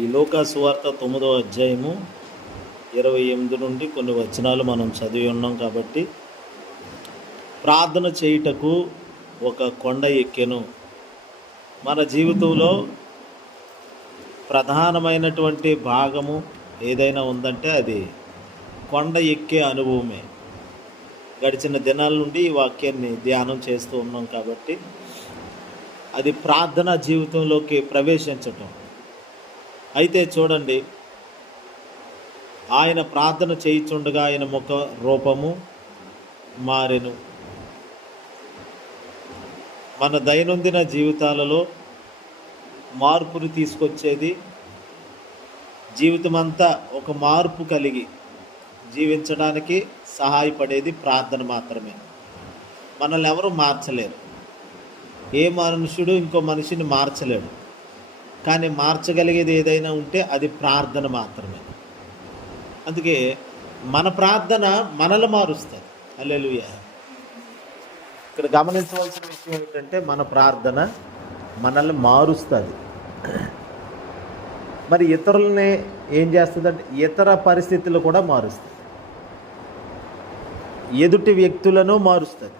ఈ లూకా సువార్త 9వ అధ్యాయము 28 నుండి కొన్ని వచనాలు మనం చదివి ఉన్నాం. కాబట్టి ప్రార్థన చేయుటకు ఒక కొండ ఎక్కెను. మన జీవితంలో ప్రధానమైనటువంటి భాగము ఏదైనా ఉందంటే అది కొండ ఎక్కే అనుభవమే. గడిచిన దినాల నుండి ఈ వాక్యాన్ని ధ్యానం చేస్తూ ఉన్నాం. కాబట్టి అది ప్రార్థనా జీవితంలోకి ప్రవేశించటం. అయితే చూడండి, ఆయన ప్రార్థన చేయుచుండగా ఆయన ముఖ రూపము మారెను. మన దైనందిన జీవితాలలో మార్పుని తీసుకొచ్చేది, జీవితమంతా ఒక మార్పు కలిగి జీవించడానికి సహాయపడేది ప్రార్థన మాత్రమే. మనల్ని ఎవరు మార్చలేరు. ఏ మనుషుడు ఇంకో మనిషిని మార్చలేడు. కానీ మార్చగలిగేది ఏదైనా ఉంటే అది ప్రార్థన మాత్రమే. అందుకే మన ప్రార్థన మనల్ని మారుస్తుంది. హల్లెలూయా. ఇక్కడ గమనించవలసిన విషయం ఏంటంటే మన ప్రార్థన మనల్ని మారుస్తుంది. మరి ఇతరులని ఏం చేస్తుందంటే ఇతర పరిస్థితులు కూడా మారుస్తుంది, ఎదుటి వ్యక్తులను మారుస్తుంది.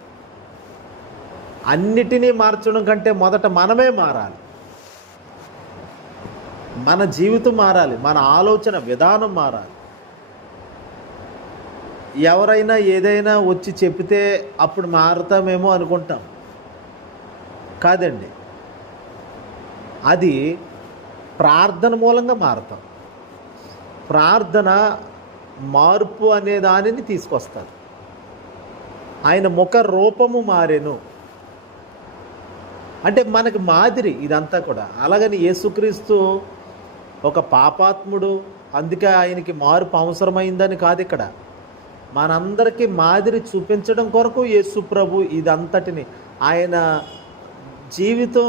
అన్నిటినీ మార్చడం కంటే మొదట మనమే మారాలి. మన జీవితం మారాలి, మన ఆలోచన విధానం మారాలి. ఎవరైనా ఏదైనా వచ్చి చెప్తే అప్పుడు మారుతామేమో అనుకుంటాం. కాదండి, అది ప్రార్థన మూలంగా మారుతాం. ప్రార్థన మార్పు అనే దానిని తీసుకొస్తారు. ఆయన ముఖ రూపము మారెను అంటే మనకి మాదిరి ఇదంతా కూడా. అలాగని యేసుక్రీస్తు ఒక పాపాత్ముడు, అందుకే ఆయనకి మార్పు అవసరమైందని కాదు. ఇక్కడ మనందరికీ మాదిరి చూపించడం కొరకు యేసు ప్రభు ఇదంతటిని, ఆయన జీవితం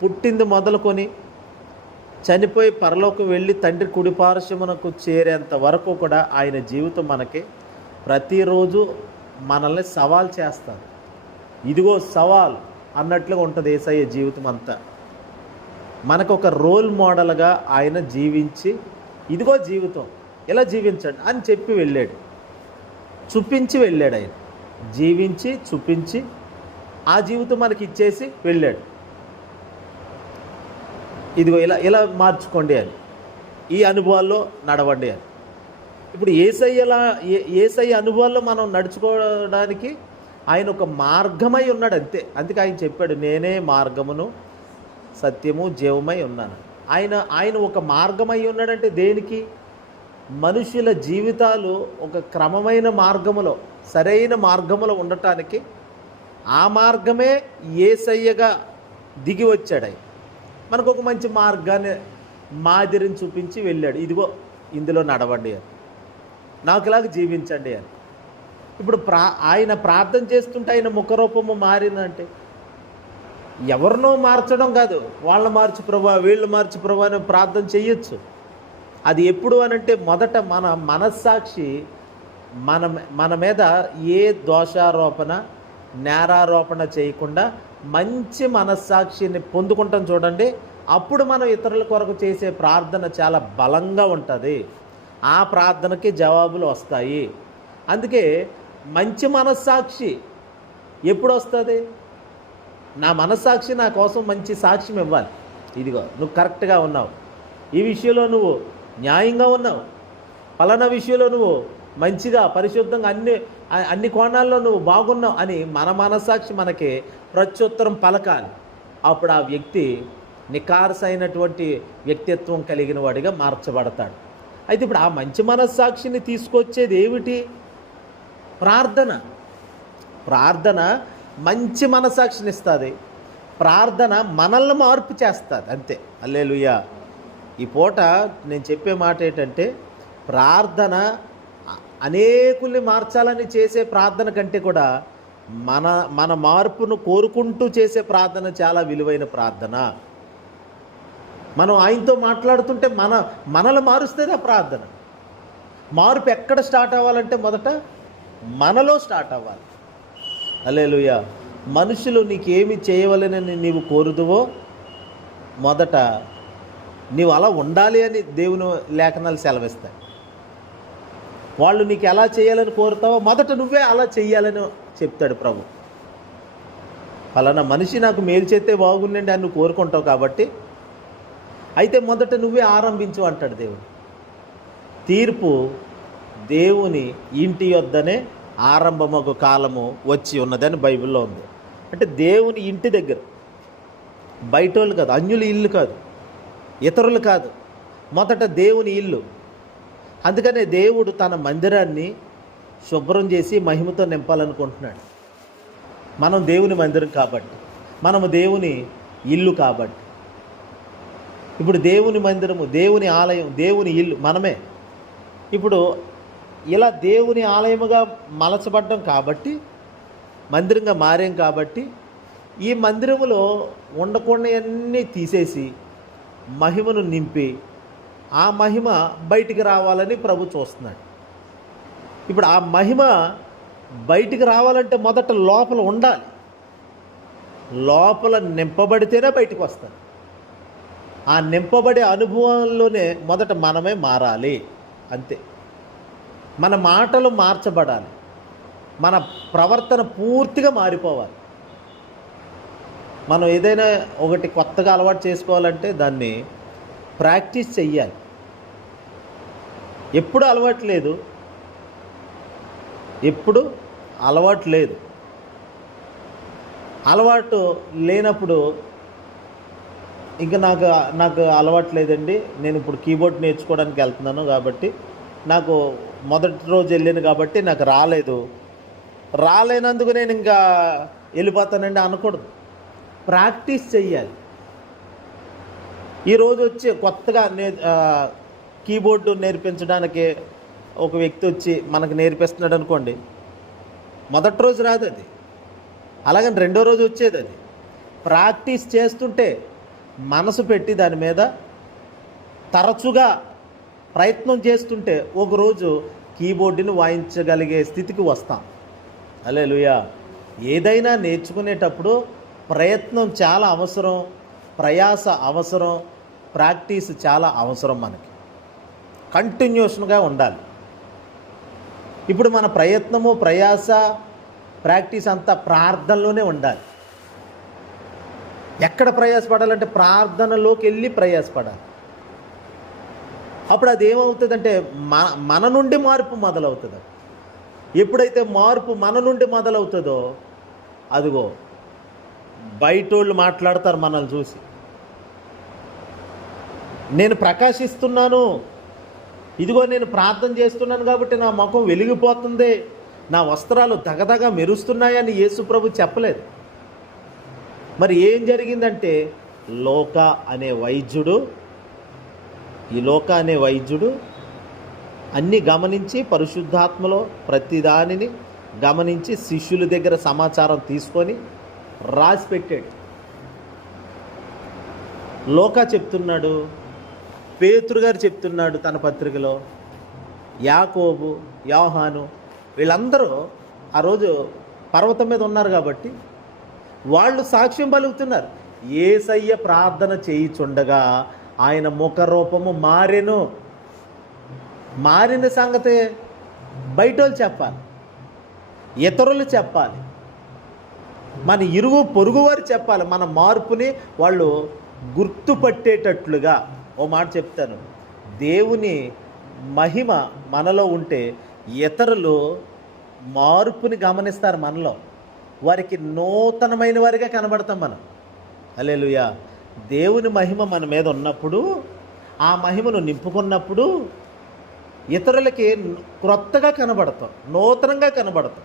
పుట్టింది మొదలుకొని చనిపోయి పరలోకం వెళ్ళి తండ్రి కుడిపార్శ్వమునకు చేరేంత వరకు కూడా ఆయన జీవితం మనకి ప్రతిరోజు మనల్ని సవాల్ చేస్తారు. ఇదిగో సవాల్ అన్నట్లుగా ఉంటుంది యేసయ్య జీవితం అంతా. మనకు ఒక రోల్ మోడల్గా ఆయన జీవించి, ఇదిగో జీవితం ఇలా జీవించండి అని చెప్పి వెళ్ళాడు, చూపించి వెళ్ళాడు. ఆయన జీవించి చూపించి ఆ జీవితం మనకి ఇచ్చేసి వెళ్ళాడు. ఇదిగో ఇలా ఇలా మార్చుకోండి అని, ఈ అనుభవాల్లో నడవండి అని. ఇప్పుడు యేసయ్య అనుభవాల్లో మనం నడుచుకోవడానికి ఆయన ఒక మార్గమై ఉన్నాడు అంతే. అందుకే ఆయన చెప్పాడు, నేనే మార్గమును సత్యము జీవమై ఉన్నాను. ఆయన ఒక మార్గమై ఉన్నాడంటే దేనికి? మనుషుల జీవితాలు ఒక క్రమమైన మార్గములో, సరైన మార్గములో ఉండటానికి ఆ మార్గమే యేసయ్యగా దిగి వచ్చాడు. ఆయన మనకు ఒక మంచి మార్గాన్ని, మాదిరిని చూపించి వెళ్ళాడు. ఇదిగో ఇందులో నడవండి అని, నాకు ఇలాగ జీవించండి అని. ఇప్పుడు ఆయన ప్రార్థన చేస్తుంటే ఆయన ముఖరూపము మారిందంటే ఎవరినో మార్చడం కాదు, వాళ్ళని మార్చి ప్రభా, వీళ్ళు మార్చి ప్రభా అని ప్రార్థన చెయ్యొచ్చు. అది ఎప్పుడు అనంటే మొదట మన మనస్సాక్షి మన మీద ఏ దోషారోపణ, నేరారోపణ చేయకుండా మంచి మనస్సాక్షిని పొందుకుంటాం చూడండి. అప్పుడు మనం ఇతరుల కొరకు చేసే ప్రార్థన చాలా బలంగా ఉంటుంది. ఆ ప్రార్థనకి జవాబులు వస్తాయి. అందుకే మంచి మనస్సాక్షి ఎప్పుడు వస్తుంది? నా మనస్సాక్షి నా కోసం మంచి సాక్ష్యం ఇవ్వాలి. ఇదిగో నువ్వు కరెక్ట్గా ఉన్నావు, ఈ విషయంలో నువ్వు న్యాయంగా ఉన్నావు, పలానా విషయంలో నువ్వు మంచిగా పరిశుద్ధంగా అన్ని కోణాల్లో నువ్వు బాగున్నావు అని మన మనస్సాక్షి మనకి ప్రత్యుత్తరం పలకాలి. అప్పుడు ఆ వ్యక్తి నికార్సైనటువంటి వ్యక్తిత్వం కలిగిన వాడిగా మార్చబడతాడు. అయితే ఇప్పుడు ఆ మంచి మనస్సాక్షిని తీసుకొచ్చేది ఏమిటి? ప్రార్థన. ప్రార్థన మంచి మనస్సాక్షిని ఇస్తుంది. ప్రార్థన మనల్ని మార్పు చేస్తుంది అంతే. హల్లెలూయా. ఈ పూట నేను చెప్పే మాట ఏంటంటే, ప్రార్థన అనేకుల్ని మార్చాలని చేసే ప్రార్థన కంటే కూడా మన మార్పును కోరుకుంటూ చేసే ప్రార్థన చాలా విలువైన ప్రార్థన. మనం ఆయనతో మాట్లాడుతుంటే మనల్ని మారుస్తుంది ఆ ప్రార్థన. మార్పు ఎక్కడ స్టార్ట్ అవ్వాలంటే మొదట మనలో స్టార్ట్ అవ్వాలి. హల్లెలూయా. మనుషులు నీకేమి చేయవలెనని నీవు కోరుదువో మొదట నీవు అలా ఉండాలి అని దేవుని లేఖనాలు సెలవిస్తాయి. వాళ్ళు నీకు ఎలా చేయాలని కోరుతావో మొదట నువ్వే అలా చెయ్యాలని చెప్తాడు ప్రభు. ఫలానా మనిషి నాకు మేలు చేస్తే బాగుండండి అని నువ్వు కోరుకుంటావు కాబట్టి అయితే మొదట నువ్వే ఆరంభించు అంటాడు దేవుడు. తీర్పు దేవుని ఇంటి యొద్దనే ఆరంభమొక కాలము వచ్చి ఉన్నదని బైబిల్లో ఉంది. అంటే దేవుని ఇంటి దగ్గర, బయట వాళ్ళు కాదు, అన్యుల ఇల్లు కాదు, ఇతరులు కాదు, మొదట దేవుని ఇల్లు. అందుకనే దేవుడు తన మందిరాన్ని శుభ్రం చేసి మహిమతో నింపాలనుకుంటున్నాడు. మనం దేవుని మందిరం కాబట్టి, మనము దేవుని ఇల్లు కాబట్టి. ఇప్పుడు దేవుని మందిరము, దేవుని ఆలయం, దేవుని ఇల్లు మనమే. ఇప్పుడు ఇలా దేవుని ఆలయముగా మలచబడ్డం కాబట్టి, మందిరంగా మారాం కాబట్టి, ఈ మందిరములో ఉండకుండాయన్నీ తీసేసి మహిమను నింపి ఆ మహిమ బయటికి రావాలని ప్రభు చూస్తున్నాడు. ఇప్పుడు ఆ మహిమ బయటికి రావాలంటే మొదట లోపల ఉండాలి. లోపల నింపబడితేనే బయటికి వస్తాడు. ఆ నింపబడే అనుభవంలోనే మొదట మనమే మారాలి. అంతే. మన మాటలు మార్చబడాలి, మన ప్రవర్తన పూర్తిగా మారిపోవాలి. మనం ఏదైనా ఒకటి కొత్తగా అలవాటు చేసుకోవాలంటే దాన్ని ప్రాక్టీస్ చెయ్యాలి. ఎప్పుడు అలవాటు లేదు, ఎప్పుడు అలవాటు లేదు. అలవాటు లేనప్పుడు ఇంకా నాకు అలవాటు లేదండి, నేను ఇప్పుడు కీబోర్డ్ నేర్చుకోవడానికి వెళ్తున్నాను కాబట్టి, నాకు మొదటి రోజు వెళ్ళాను కాబట్టి నాకు రాలేనందుకు నేను ఇంకా వెళ్ళిపోతానండి అనకూడదు. ప్రాక్టీస్ చెయ్యాలి. ఈరోజు వచ్చి కొత్తగా కీబోర్డు నేర్పించడానికి ఒక వ్యక్తి వచ్చి మనకు నేర్పిస్తున్నాడు అనుకోండి, మొదటి రోజు రాదు అది, అలాగని రెండో రోజు వచ్చేది. అది ప్రాక్టీస్ చేస్తుంటే, మనసు పెట్టి దాని మీద తరచుగా ప్రయత్నం చేస్తుంటే ఒకరోజు కీబోర్డుని వాయించగలిగే స్థితికి వస్తాం. హల్లెలూయా. ఏదైనా నేర్చుకునేటప్పుడు ప్రయత్నం చాలా అవసరం, ప్రయాస అవసరం, ప్రాక్టీస్ చాలా అవసరం. మనకి కంటిన్యూషన్గా ఉండాలి. ఇప్పుడు మన ప్రయత్నము, ప్రయాస, ప్రాక్టీస్ అంతా ప్రార్థనలోనే ఉండాలి. ఎక్కడ ప్రయాసపడాలంటే ప్రార్థనలోకి వెళ్ళి ప్రయాసపడాలి. అప్పుడు అది ఏమవుతుందంటే మన నుండి మార్పు మొదలవుతుంది. ఎప్పుడైతే మార్పు మన నుండి మొదలవుతుందో అదిగో బయటోళ్ళు మాట్లాడతారు మనల్ని చూసి, నేను ప్రకాశిస్తున్నాను, ఇదిగో నేను ప్రార్థన చేస్తున్నాను కాబట్టి నా ముఖం వెలిగిపోతుంది, నా వస్త్రాలు దగదగ మెరుస్తున్నాయని యేసు ప్రభు చెప్పలేదు. మరి ఏం జరిగిందంటే లోక అనే వైద్యుడు అన్నీ గమనించి, పరిశుద్ధాత్మలో ప్రతిదానిని గమనించి శిష్యుల దగ్గర సమాచారం తీసుకొని రాసి పెట్టాడు. లోకా చెప్తున్నాడు, పేతురు గారు చెప్తున్నాడు తన పత్రికలో, యాకోబు, యోహాను వీళ్ళందరూ ఆ రోజు పర్వతం మీద ఉన్నారు కాబట్టి వాళ్ళు సాక్ష్యం పలుకుతున్నారు. యేసయ్య ప్రార్థన చేయుచుండగా ఆయన ముఖరూపము మారిన సంగతి బయటోళ్ళు చెప్పాలి, ఇతరులు చెప్పాలి, మన ఇరుగు పొరుగు వారు చెప్పాలి. మన మార్పుని వాళ్ళు గుర్తుపట్టేటట్లుగా ఓ మాట చెప్తాను, దేవుని మహిమ మనలో ఉంటే ఇతరులు మార్పుని గమనిస్తారు. మనలో వారికి నూతనమైన వారిగా కనబడతాం మనం. హల్లెలూయా. దేవుని మహిమ మన మీద ఉన్నప్పుడు, ఆ మహిమను నింపుకున్నప్పుడు ఇతరులకి క్రొత్తగా కనబడతాం, నూతనంగా కనబడతాం.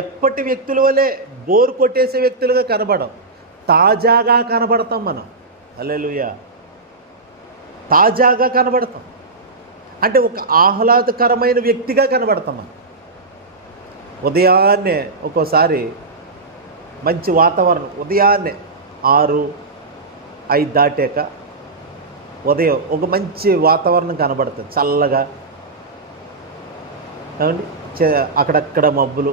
ఎప్పటి వ్యక్తుల వలె బోరు కొట్టేసే వ్యక్తులుగా కనబడం, తాజాగా కనబడతాం మనం. హల్లెలూయా. తాజాగా కనబడతాం అంటే ఒక ఆహ్లాదకరమైన వ్యక్తిగా కనబడతాం మనం. ఉదయాన్నే ఒక్కోసారి మంచి వాతావరణం, ఉదయాన్నే 6-5 దాటాక ఉదయం ఒక మంచి వాతావరణం కనబడుతుంది, చల్లగా. ఏమండి, అక్కడక్కడ మబ్బులు,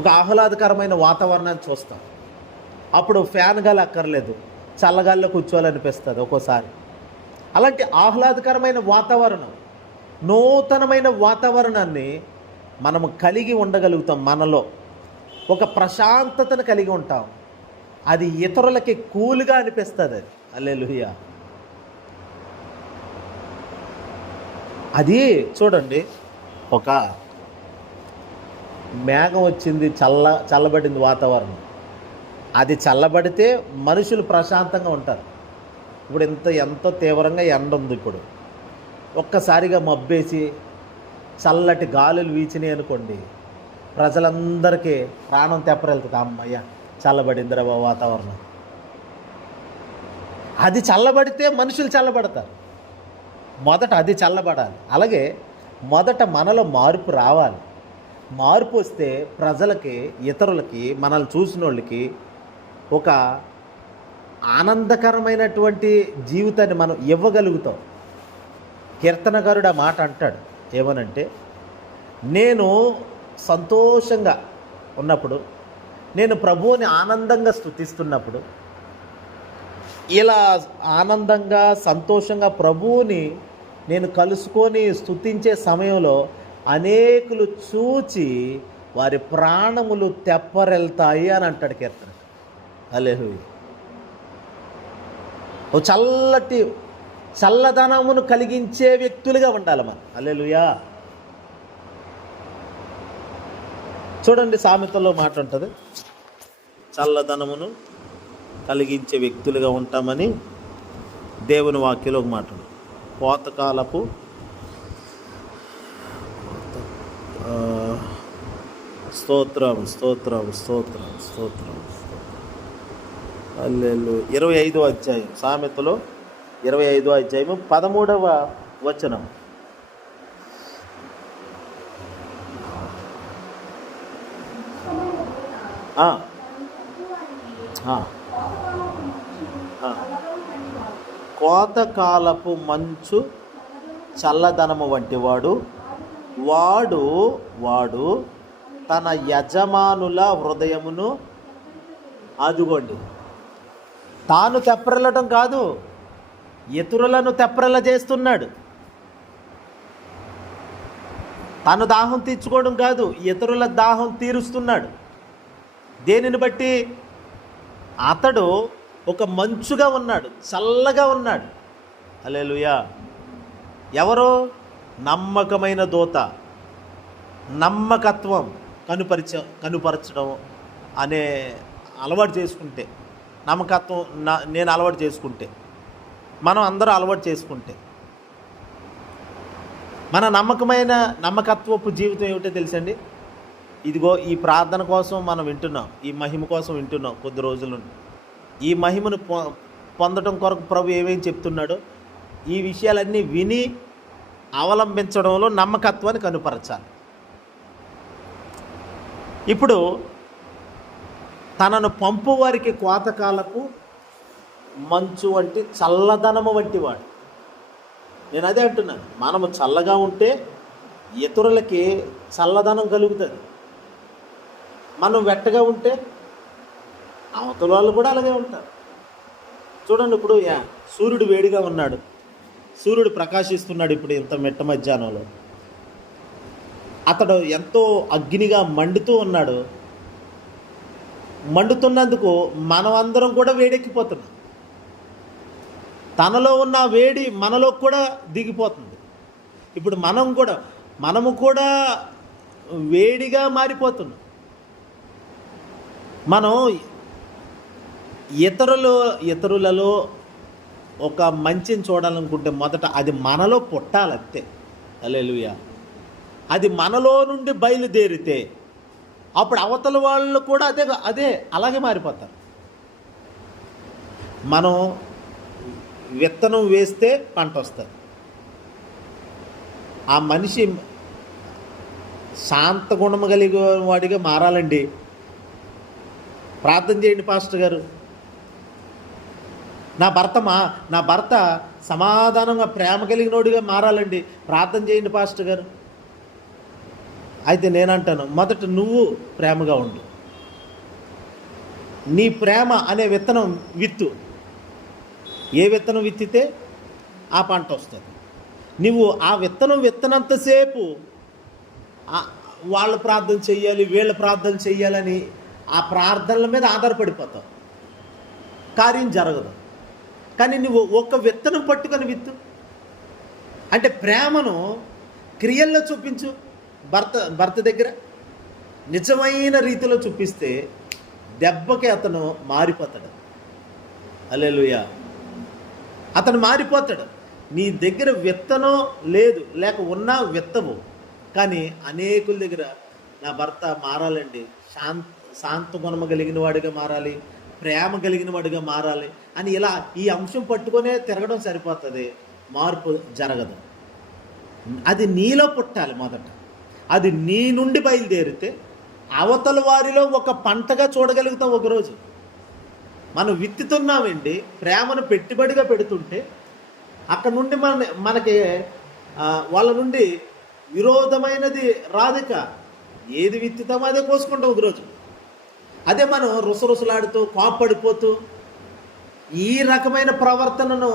ఒక ఆహ్లాదకరమైన వాతావరణాన్ని చూస్తాం. అప్పుడు ఫ్యాన్ గాలి అక్కర్లేదు, చల్లగాల్లో కూర్చోవాలనిపిస్తుంది ఒక్కోసారి. అలాంటి ఆహ్లాదకరమైన వాతావరణం, నూతనమైన వాతావరణాన్ని మనము కలిగి ఉండగలుగుతాం. మనలో ఒక ప్రశాంతతను కలిగి ఉంటాం. అది ఇతరులకి కూల్గా అనిపిస్తుంది. అది హల్లెలూయా. అది చూడండి, ఒక మేఘం వచ్చింది, చల్లబడింది వాతావరణం. అది చల్లబడితే మనుషులు ప్రశాంతంగా ఉంటారు. ఇప్పుడు ఎంతో తీవ్రంగా ఎండ ఉంది. ఇప్పుడు ఒక్కసారిగా మబ్బేసి చల్లటి గాలులు వీచినాయి అనుకోండి, ప్రజలందరికీ ప్రాణం తెప్పరెళ్తుంది. అమ్మయ్య చల్లబడిందిరా వాతావరణం. అది చల్లబడితే మనుషులు చల్లబడతారు. మొదట అది చల్లబడాలి. అలాగే మొదట మనలో మార్పు రావాలి. మార్పు వస్తే ప్రజలకి, ఇతరులకి, మనల్ని చూసిన వాళ్ళకి ఒక ఆనందకరమైనటువంటి జీవితాన్ని మనం ఇవ్వగలుగుతాం. కీర్తనకారుడు ఆ మాట అంటాడు, ఏమనంటే, నేను సంతోషంగా ఉన్నప్పుడు, నేను ప్రభువుని ఆనందంగా స్తుతిస్తున్నప్పుడు, ఇలా ఆనందంగా సంతోషంగా ప్రభువుని నేను కలుసుకొని స్తుతించే సమయంలో అనేకులు చూచి వారి ప్రాణములు తెప్పరెళ్తాయి అని అంటాడు కీర్తన. హల్లెలూయా. ఓ చల్లదనమును కలిగించే వ్యక్తులుగా ఉండాలి మనం. హల్లెలూయా. చూడండి, సామెతలో మాట ఉంటుంది, చల్లదనమును కలిగించే వ్యక్తులుగా ఉంటామని దేవుని వాక్యంలో ఒక మాట ఉంది. కోతకాలపు స్తోత్రం స్తోత్రం స్తోత్రం స్తోత్రం హల్లెలూయా. 25వ అధ్యాయం, సామెతలో 25వ అధ్యాయము 13వ వచనం. కోతకాలపు మంచు చల్లదనము వంటి వాడు తన యజమానుల హృదయమును, అదుగోండి, తాను తెప్పరెళ్ళటం కాదు, ఇతరులను తెప్పరెళ్ళ చేస్తున్నాడు. తను దాహం తీర్చుకోవడం కాదు, ఇతరుల దాహం తీరుస్తున్నాడు. దేనిని బట్టి? అతడు ఒక మంచుగా ఉన్నాడు, చల్లగా ఉన్నాడు. హల్లెలూయా. ఎవరో? నమ్మకమైన దూత. నమ్మకత్వం కనుపరచడం అనే అలవాటు చేసుకుంటే, నమ్మకత్వం నేను అలవాటు చేసుకుంటే, మనం అందరూ అలవాటు చేసుకుంటే, మన నమ్మకత్వపు జీవితం ఏమిటో తెలుసండి? ఇదిగో ఈ ప్రార్థన కోసం మనం వింటున్నాం, ఈ మహిమ కోసం వింటున్నాం కొద్ది రోజుల నుండి. ఈ మహిమను పొందడం కొరకు ప్రభు ఏమేమి చెప్తున్నాడో ఈ విషయాలన్నీ విని అవలంబించడంలో నమ్మకత్వాన్ని కనుపరచాలి. ఇప్పుడు తనను పంపు వారికి కోతకాలపు మంచు వంటి చల్లదనము వంటి వాడు. నేను అదే అంటున్నాను, మనము చల్లగా ఉంటే ఇతరులకి చల్లదనం కలుగుతుంది. మనం వెట్టగా ఉంటే అవతల వాళ్ళు కూడా అలాగే ఉంటారు. చూడండి, ఇప్పుడు సూర్యుడు వేడిగా ఉన్నాడు, సూర్యుడు ప్రకాశిస్తున్నాడు. ఇప్పుడు ఇంత మిట్ట మధ్యాహ్నంలో అతడు ఎంతో అగ్నిగా మండుతూ ఉన్నాడు. మండుతున్నందుకు మనమందరం కూడా వేడెక్కిపోతున్నాం. తనలో ఉన్న వేడి మనలో కూడా దిగిపోతుంది. ఇప్పుడు మనము కూడా వేడిగా మారిపోతున్నాం. మనం ఇతరులలో ఒక మంచిని చూడాలనుకుంటే మొదట అది మనలో పుట్టాలంతే. హల్లెలూయా. అది మనలో నుండి బయలుదేరితే అప్పుడు అవతల వాళ్ళు కూడా అలాగే మారిపోతారు. మనం విత్తనం వేస్తే పంట వస్తుంది. ఆ మనిషి శాంత గుణము కలిగే వాడిగా మారాలండి. ప్రార్థన చేయండి పాస్టర్ గారు, నా భర్త సమాధానంగా ప్రేమ కలిగినోడిగా మారాలండి, ప్రార్థన చేయండి పాస్టర్ గారు. అయితే నేనంటాను, మొదట నువ్వు ప్రేమగా ఉండు. నీ ప్రేమ అనే విత్తనం విత్తు. ఏ విత్తనం విత్తితే ఆ పంట వస్తుంది. నువ్వు ఆ విత్తనం విత్తనంతసేపు వాళ్ళు ప్రార్థన చెయ్యాలి, వీళ్ళు ప్రార్థన చెయ్యాలని ఆ ప్రార్థనల మీద ఆధారపడిపోతావు, కార్యం జరగదు. కానీ నువ్వు ఒక విత్తనం పట్టుకొని విత్తు, అంటే ప్రేమను క్రియల్లో చూపించు. భర్త దగ్గర నిజమైన రీతిలో చూపిస్తే దెబ్బకి అతను మారిపోతాడు. హల్లెలూయా. అతను మారిపోతాడు. నీ దగ్గర విత్తనం లేదు, లేక ఉన్నా విత్తవు, కానీ అనేకుల దగ్గర నా భర్త మారాలండి, శాంత గుణము కలిగిన వాడిగా మారాలి, ప్రేమ కలిగిన వాడిగా మారాలి అని ఇలా ఈ అంశం పట్టుకొనే తిరగడం సరిపోతుంది, మార్పు జరగదు. అది నీలో పుట్టాలి మొదట. అది నీ నుండి బయలుదేరితే అవతల వారిలో ఒక పంటగా చూడగలుగుతాం. ఒకరోజు మనం విత్తుతున్నామండి, ప్రేమను పెట్టుబడిగా పెడుతుంటే అక్కడ నుండి మనకి వాళ్ళ నుండి విరోధమైనది రాదిక. ఏది విత్తుతామో అదే కోసుకుంటాం ఒకరోజు. అదే మనం రుసరుసలాడుతూ కోప్పడిపోతూ ఈ రకమైన ప్రవర్తనను,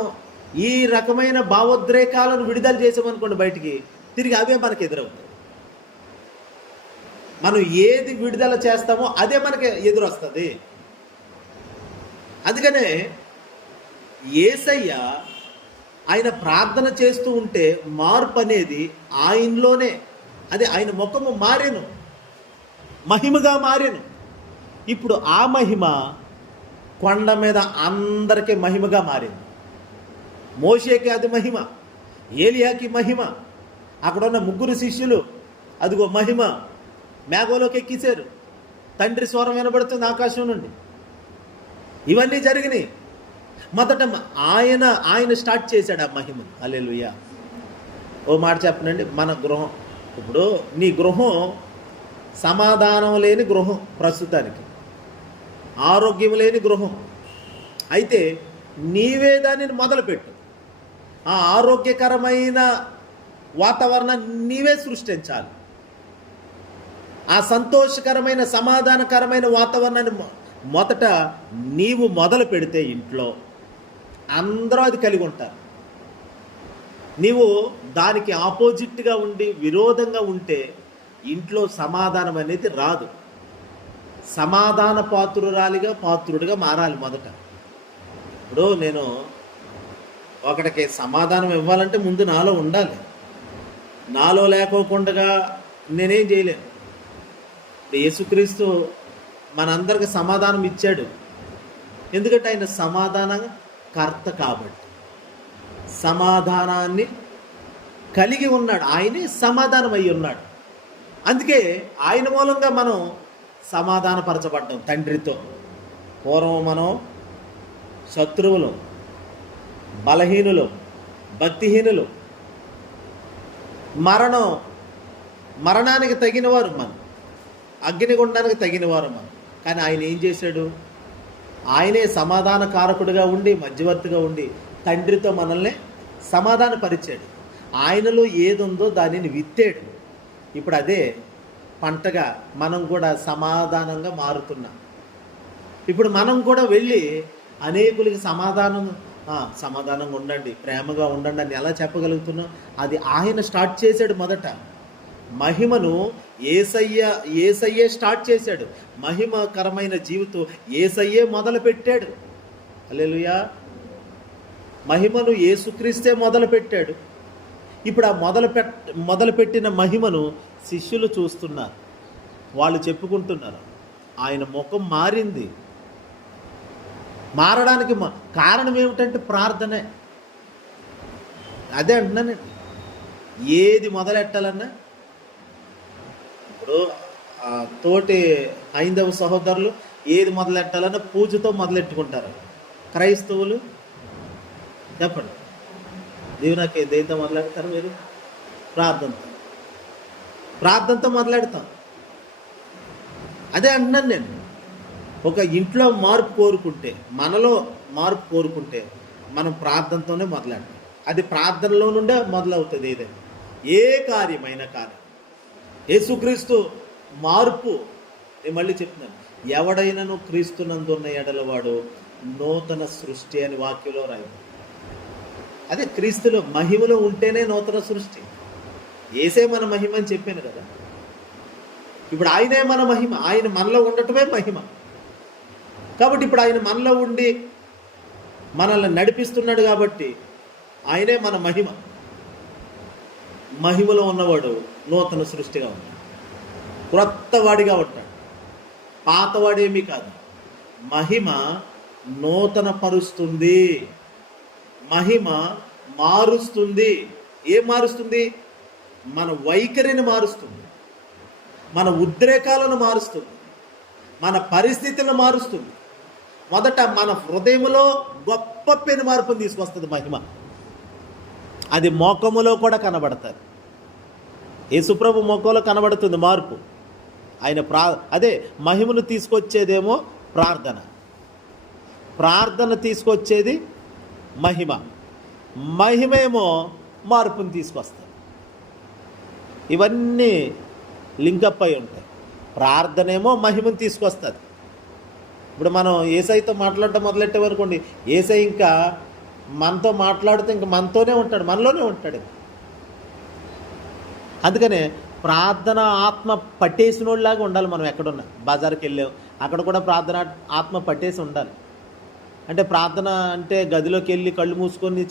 ఈ రకమైన భావోద్రేకాలను విడుదల చేసామనుకోండి బయటికి, తిరిగి అవే మనకు ఎదురవుతాయి. మనం ఏది విడుదల చేస్తామో అదే మనకి ఎదురొస్తుంది. అందుకనే యేసయ్య ఆయన ప్రార్థన చేస్తూ ఉంటే మార్పు అనేది ఆయనలోనే, అదే ఆయన ముఖము మారేను, మహిమగా మారేను. ఇప్పుడు ఆ మహిమ కొండ మీద అందరికీ మహిమగా మారింది. మోషేకి అది మహిమ, ఏలియాకి మహిమ, అక్కడ ఉన్న 3 శిష్యులు అదిగో మహిమ, మేఘంలోకి ఎక్కించారు, తండ్రి స్వరం వినబడుతుంది ఆకాశం నుండి. ఇవన్నీ జరిగినాయి. మొదట ఆయన స్టార్ట్ చేశాడు ఆ మహిమను. హల్లెలూయా. ఓ మాట చెప్పనండి, మన గృహం, ఇప్పుడు నీ గృహం సమాధానం లేని గృహం, ప్రస్తుతానికి ఆరోగ్యం లేని గృహం. అయితే నీవే దానిని మొదలుపెట్టు. ఆ ఆరోగ్యకరమైన వాతావరణాన్ని నీవే సృష్టించాలి. ఆ సంతోషకరమైన సమాధానకరమైన వాతావరణాన్ని మొదట నీవు మొదలు పెడితే ఇంట్లో అందరూ అది కలిగి ఉంటారు. నీవు దానికి ఆపోజిట్గా ఉండి విరోధంగా ఉంటే ఇంట్లో సమాధానం అనేది రాదు. సమాధాన పాత్రుడిగా మారాలి మొదట. ఇప్పుడు నేను ఒకటికి సమాధానం ఇవ్వాలంటే ముందు నాలో ఉండాలి. నాలో లేకోకుండా నేనేం చేయలేను. యేసుక్రీస్తు మనందరికి సమాధానం ఇచ్చాడు, ఎందుకంటే ఆయన సమాధాన కర్త కాబట్టి. సమాధానాన్ని కలిగి ఉన్నాడు, ఆయనే సమాధానం అయి ఉన్నాడు. అందుకే ఆయన మూలంగా మనం సమాధానపరచబడ్డాం తండ్రితో. పూర్వం మనం శత్రువులు, బలహీనులు, భక్తిహీనులు, మరణానికి తగినవారు మనం, అగ్నిగుండానికి తగినవారు మనం. కానీ ఆయన ఏం చేశాడు? ఆయనే సమాధాన కారకుడిగా ఉండి, మధ్యవర్తిగా ఉండి తండ్రితో మనల్ని సమాధానపరిచాడు. ఆయనలో ఏదుందో దానిని విత్తాడు. ఇప్పుడు అదే పంటగా మనం కూడా సమాధానంగా మారుతున్నాం. ఇప్పుడు మనం కూడా వెళ్ళి అనేకులకి సమాధానంగా ఉండండి, ప్రేమగా ఉండండి అని ఎలా చెప్పగలుగుతున్నాం? అది ఆయన స్టార్ట్ చేశాడు మొదట. మహిమను యేసయ్యే స్టార్ట్ చేశాడు. మహిమకరమైన జీవితం యేసయ్యే మొదలు పెట్టాడు. హల్లెలూయా. మహిమను యేసుక్రీస్తే మొదలు పెట్టాడు. ఇప్పుడు ఆ మొదలుపెట్టిన మహిమను శిష్యులు చూస్తున్నారు, వాళ్ళు చెప్పుకుంటున్నారు. ఆయన ముఖం మారింది. మారడానికి కారణం ఏమిటంటే ప్రార్థనే. అదే అంటున్నానండి, ఏది మొదలెట్టాలన్నా ఇప్పుడు తోటి హైందవ సహోదరులు ఏది మొదలెట్టాలన్నా పూజతో మొదలెట్టుకుంటారు. క్రైస్తవులు చెప్పండి, దేవునికి దేంతో మొదలెడతారు? మీరు ప్రార్థనతో మొదలెడతాం. అదే అంటున్నాను నేను, ఒక ఇంట్లో మార్పు కోరుకుంటే, మనలో మార్పు కోరుకుంటే మనం ప్రార్థనతోనే మొదలెడతాం. అది ప్రార్థనలో నుండే మొదలవుతుంది. ఏదైనా ఏ కార్యమైనా కానీ యేసుక్రీస్తు మార్పు. నేను మళ్ళీ చెప్తున్నాను, ఎవడైనాను క్రీస్తునందున్న ఎడల వాడు నూతన సృష్టి అని వాక్యంలో రాయి. అదే క్రీస్తులో మహిమలో ఉంటేనే నూతన సృష్టి. ఏసే మన మహిమ అని చెప్పాను కదా. ఇప్పుడు ఆయనే మన మహిమ, ఆయన మనలో ఉండటమే మహిమ. కాబట్టి ఇప్పుడు ఆయన మనలో ఉండి మనల్ని నడిపిస్తున్నాడు కాబట్టి ఆయనే మన మహిమ. మహిమలో ఉన్నవాడు నూతన సృష్టిగా ఉంటాడు, క్రొత్త వాడిగా ఉంటాడు, పాతవాడేమీ కాదు. మహిమ నూతన పరుస్తుంది, మహిమ మారుస్తుంది. ఏం మారుస్తుంది? మన వైఖరిని మారుస్తుంది, మన ఉద్రేకాలను మారుస్తుంది, మన పరిస్థితులను మారుస్తుంది. మొదట మన హృదయంలో గొప్ప పెను మార్పును తీసుకొస్తుంది మహిమ. అది మోకములో కూడా కనబడతారు. యేసుప్రభు మోకంలో కనబడుతుంది మార్పు. ఆయన అదే మహిమను తీసుకొచ్చేదేమో ప్రార్థన, ప్రార్థన తీసుకొచ్చేది మహిమ, మహిమేమో మార్పును తీసుకొస్తుంది. ఇవన్నీ లింకప్ అయి ఉంటాయి. ప్రార్థనేమో మహిమను తీసుకొస్తుంది. ఇప్పుడు మనం ఏసైతో మాట్లాడటం మొదలెట్టామనుకోండి, ఏసై ఇంకా మనతో మాట్లాడితే ఇంకా మనతోనే ఉంటాడు, మనలోనే ఉంటాడు. అందుకనే ప్రార్థన ఆత్మ పట్టేసిన వాళ్ళలాగా ఉండాలి. మనం ఎక్కడున్నా బజార్కి వెళ్ళాం, అక్కడ కూడా ప్రార్థన ఆత్మ పట్టేసి ఉండాలి. అంటే ప్రార్థన అంటే గదిలోకి వెళ్ళి కళ్ళు మూసుకొని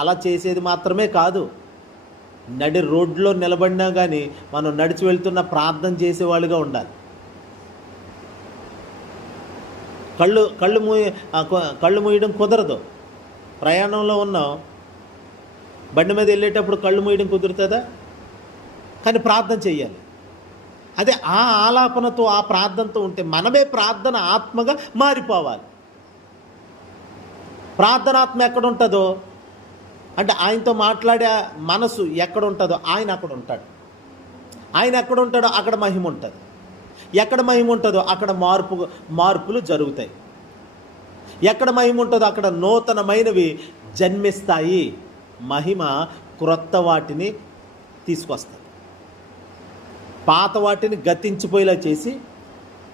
అలా చేసేది మాత్రమే కాదు. నడి రోడ్లో నిలబడినా కానీ మనం నడిచి వెళ్తున్న ప్రార్థన చేసేవాళ్ళుగా ఉండాలి. కళ్ళు మూయడం కుదరదు. ప్రయాణంలో ఉన్నాం, బండి మీద వెళ్ళేటప్పుడు కళ్ళు మూయడం కుదురుతుందా? కానీ ప్రార్థన చెయ్యాలి. అదే ఆ ఆలాపనతో, ఆ ప్రార్థనతో ఉంటే మనమే ప్రార్థన ఆత్మగా మారిపోవాలి. ప్రార్థనాత్మ ఎక్కడ ఉంటుందో అంటే ఆయనతో మాట్లాడే మనసు ఎక్కడ ఉంటుందో ఆయన అక్కడ ఉంటాడు. ఆయన ఎక్కడ ఉంటాడో అక్కడ మహిమ ఉంటుంది. ఎక్కడ మహిమ ఉంటుందో అక్కడ మార్పులు జరుగుతాయి. ఎక్కడ మహిమ ఉంటుందో అక్కడ నూతనమైనవి జన్మిస్తాయి. మహిమ క్రొత్త వాటిని తీసుకొస్తుంది, పాత వాటిని గతించిపోయేలా చేసి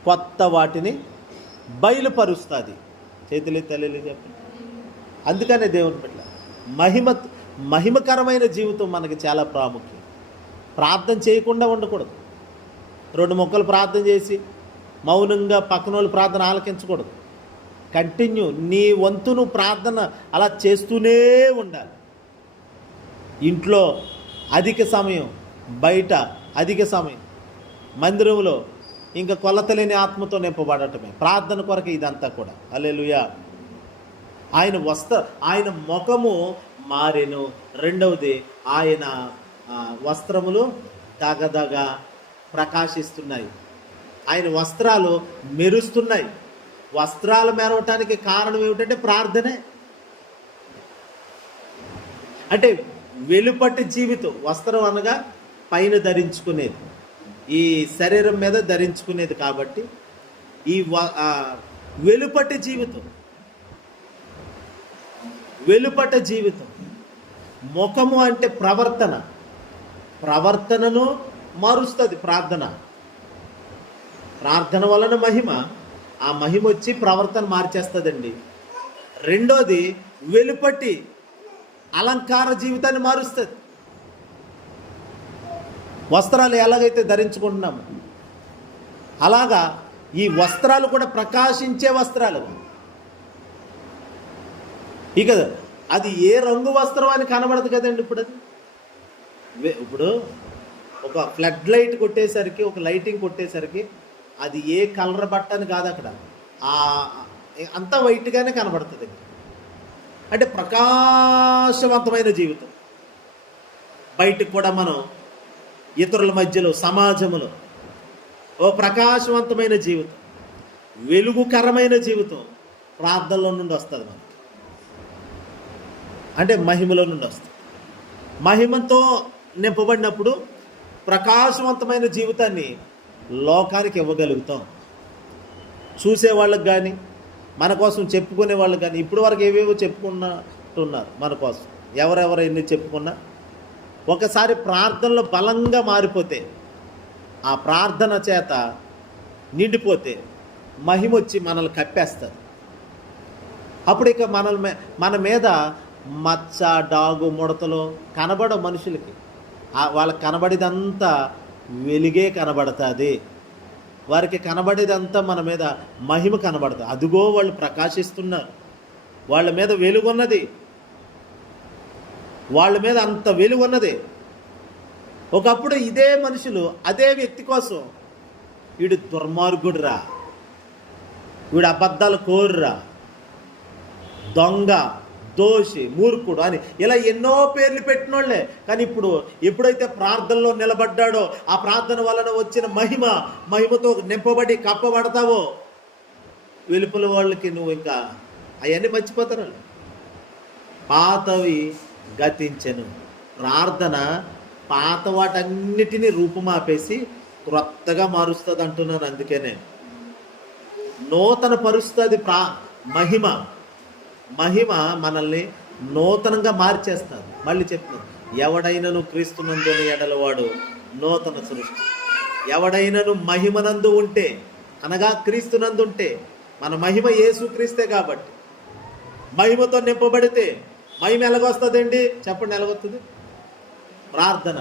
కొత్త వాటిని బయలుపరుస్తుంది. చేతులే తల్లి చెప్పండి. అందుకనే దేవుని బిడ్డ మహిమకరమైన జీవితం మనకి చాలా ప్రాముఖ్యం. ప్రార్థన చేయకుండా ఉండకూడదు. 2 మొక్కలు ప్రార్థన చేసి మౌనంగా పక్కన వాళ్ళు ప్రార్థన ఆలకించకూడదు. కంటిన్యూ నీ వంతును ప్రార్థన అలా చేస్తూనే ఉండాలి. ఇంట్లో అధిక సమయం, బయట అధిక సమయం, మందిరంలో ఇంకా కొలతలేని ఆత్మతో నింపబడటమే ప్రార్థన కొరకు. ఇదంతా కూడా హల్లెలూయా. ఆయన ముఖము మారెను. రెండవది ఆయన వస్త్రములు దగదగ ప్రకాశిస్తున్నాయి. ఆయన వస్త్రాలు మెరుస్తున్నాయి. వస్త్రాలు మెరవటానికి కారణం ఏమిటంటే ప్రార్థనే. అంటే వెలుపటి జీవితం. వస్త్రం అనగా పైన ధరించుకునేది, ఈ శరీరం మీద ధరించుకునేది. కాబట్టి ఈ వెలుపటి జీవితం, వెలుపట జీవితం. ముఖము అంటే ప్రవర్తనను మారుస్తుంది ప్రార్థన. ప్రార్థన వలన మహిమ, ఆ మహిమ వచ్చి ప్రవర్తన మార్చేస్తుందండి. రెండోది వెలుపటి అలంకార జీవితాన్ని మారుస్తుంది. వస్త్రాలు ఎలాగైతే ధరించుకుంటున్నాము అలాగా ఈ వస్త్రాలు కూడా ప్రకాశించే వస్త్రాలు. ఇక అది ఏ రంగు వస్త్రం అని కనబడదు కదండి. ఇప్పుడు ఒక ఫ్లడ్ లైట్ కొట్టేసరికి, ఒక లైటింగ్ కొట్టేసరికి అది ఏ కలర్ బట్ట అని కాదు, అక్కడ అంతా వైట్గానే కనబడుతుంది. అంటే ప్రకాశవంతమైన జీవితం. బయటకు కూడా మనం ఇతరుల మధ్యలో, సమాజంలో ఓ ప్రకాశవంతమైన జీవితం, వెలుగుకరమైన జీవితం ప్రార్థనలో నుండి వస్తుంది మనకి. అంటే మహిమలో నుండి వస్తుంది. మహిమతో నింపబడినప్పుడు ప్రకాశవంతమైన జీవితాన్ని లోకానికి ఇవ్వగలుగుతాం. చూసేవాళ్ళకి కానీ, మన కోసం చెప్పుకునే వాళ్ళకి కానీ, ఇప్పుడు వరకు ఏవేవో చెప్పుకున్నట్టున్నారు మన కోసం. ఎవరెవరు ఎన్ని చెప్పుకున్నా ఒకసారి ప్రార్థనలో బలంగా మారిపోతే, ఆ ప్రార్థన చేత నిండిపోతే మహిమ వచ్చి మనల్ని కప్పేస్తుంది. అప్పుడు ఇక మన మీద మచ్చ, డాగు, ముడతలు కనబడవు మనుషులకి. వాళ్ళకి కనబడేదంతా వెలుగే కనబడుతుంది. వారికి కనబడేదంతా మన మీద మహిమ కనబడుతుంది. అదిగో వాళ్ళు ప్రకాశిస్తున్నారు, వాళ్ళ మీద వెలుగున్నది, వాళ్ళ మీద అంత వెలుగున్నది. ఒకప్పుడు ఇదే మనుషులు అదే వ్యక్తి కోసం వీడు దుర్మార్గుడురా, వీడు అబద్ధాలు కోరురా, దొంగ, దోషి, మూర్ఖుడు అని ఇలా ఎన్నో పేర్లు పెట్టినోళ్లే. కానీ ఇప్పుడు ఎప్పుడైతే ప్రార్థనలో నిలబడ్డాడో ఆ ప్రార్థన వలన వచ్చిన మహిమతో నింపబడి కప్పబడతావో వెలుపల వాళ్ళకి నువ్వు ఇంకా అవన్నీ మర్చిపోతారు. పాతవి గతించెను. ప్రార్థన పాత వాటన్నిటినీ రూపుమాపేసి క్రొత్తగా మారుస్తుంది అంటున్నాను. అందుకనే నూతన పరుస్తుంది మహిమ మనల్ని నూతనంగా మార్చేస్తుంది. మళ్ళీ చెప్తున్నాను, ఎవడైనను క్రీస్తునందుని ఎడలవాడు నూతన సృష్టి. ఎవడైనను మహిమనందు ఉంటే, అనగా క్రీస్తునందు ఉంటే, మన మహిమ యేసుక్రీస్తే కాబట్టి మహిమతో నింపబడితే మహిమ ఎలాగొస్తుందండి చెప్పండి? ఎలాగొస్తుంది? ప్రార్థన.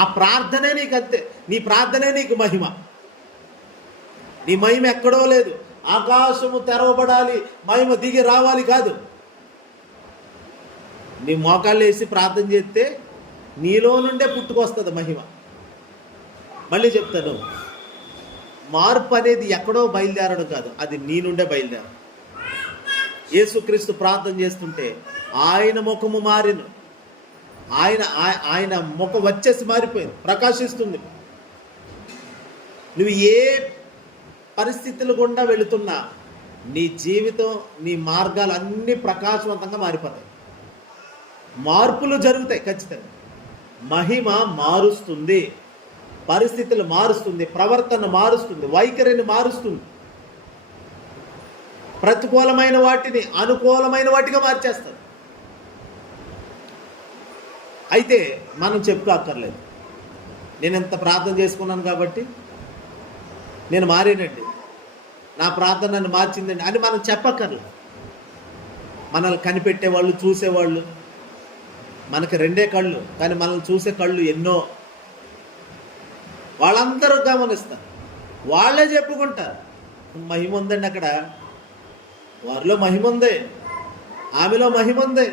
ఆ ప్రార్థనే నీకు అంతే. నీ ప్రార్థనే నీకు మహిమ. నీ మహిమ ఎక్కడో లేదు. ఆకాశము తెరవబడాలి, మహిమ దిగి రావాలి కాదు. నీ మోకాళ్ళు వేసి ప్రార్థన చేస్తే నీలో నుండే పుట్టుకొస్తుంది మహిమ. మళ్ళీ చెప్తాను, మార్పు అనేది ఎక్కడో బయలుదేరడం కాదు, అది నీ నుండే బయలుదేరడం. యేసుక్రీస్తు ప్రార్థన చేస్తుంటే ఆయన ముఖము మారిను, ఆయన ముఖం వచ్చేసి మారిపోయింది, ప్రకాశిస్తుంది. నువ్వు ఏ పరిస్థితులు గుండా వెళుతున్నా నీ జీవితం, నీ మార్గాలు అన్నీ ప్రకాశవంతంగా మారిపోతాయి. మార్పులు జరుగుతాయి ఖచ్చితంగా. మహిమ మారుస్తుంది, పరిస్థితులు మారుస్తుంది, ప్రవర్తన మారుస్తుంది, వైఖరిని మారుస్తుంది. ప్రతికూలమైన వాటిని అనుకూలమైన వాటిగా మార్చేస్తారు. అయితే మనం చెప్పుకోక్కర్లేదు, నేను ఎంత ప్రార్థన చేసుకున్నాను కాబట్టి నేను మారేనండి, నా ప్రార్థన నన్ను మార్చిందండి అని మనం చెప్పక్కర్లేదు. మనల్ని కనిపెట్టేవాళ్ళు, చూసేవాళ్ళు, మనకి రెండే కళ్ళు కానీ మనల్ని చూసే కళ్ళు ఎన్నో. వాళ్ళందరూ గమనిస్తారు, వాళ్ళే చెప్పుకుంటారు మహిమ ఉందండి అక్కడ, వారిలో మహిమ ఉంది, ఆమెలో మహిమ ఉంది.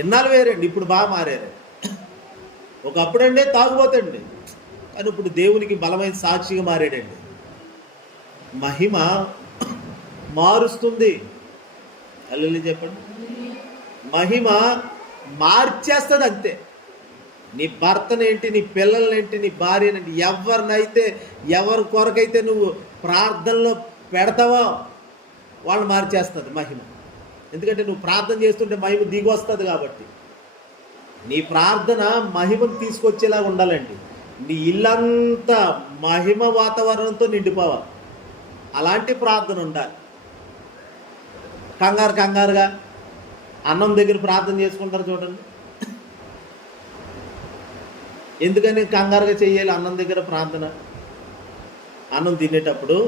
ఇన్నాళ్ళు వేరండి, ఇప్పుడు బాగా మారారు. ఒకప్పుడండి తాగుబోతండి, కానీ ఇప్పుడు దేవునికి బలమైన సాక్షిగా మారాడండి. మహిమ మారుస్తుంది. అల్లు చెప్పండి, మహిమ మార్చేస్తుంది అంతే. నీ భర్తనేంటి, నీ పిల్లలనేంటి, నీ భార్యనేంటి, ఎవరినైతే ఎవరి కొరకైతే నువ్వు ప్రార్థనలో పెడతావో వాళ్ళు మార్చేస్తుంది మహిమ. ఎందుకంటే నువ్వు ప్రార్థన చేస్తుంటే మహిమ దిగి వస్తుంది కాబట్టి. నీ ప్రార్థన మహిమను తీసుకొచ్చేలా ఉండాలండి. నీ ఇల్లంతా మహిమ వాతావరణంతో నిండిపోవాలి. అలాంటి ప్రార్థన ఉండాలి. కంగారుగా అన్నం దగ్గర ప్రార్థన చేసుకుంటారు చూడండి. ఎందుకని కంగారుగా చెయ్యాలి అన్నం దగ్గర ప్రార్థన? అన్నం తినేటప్పుడు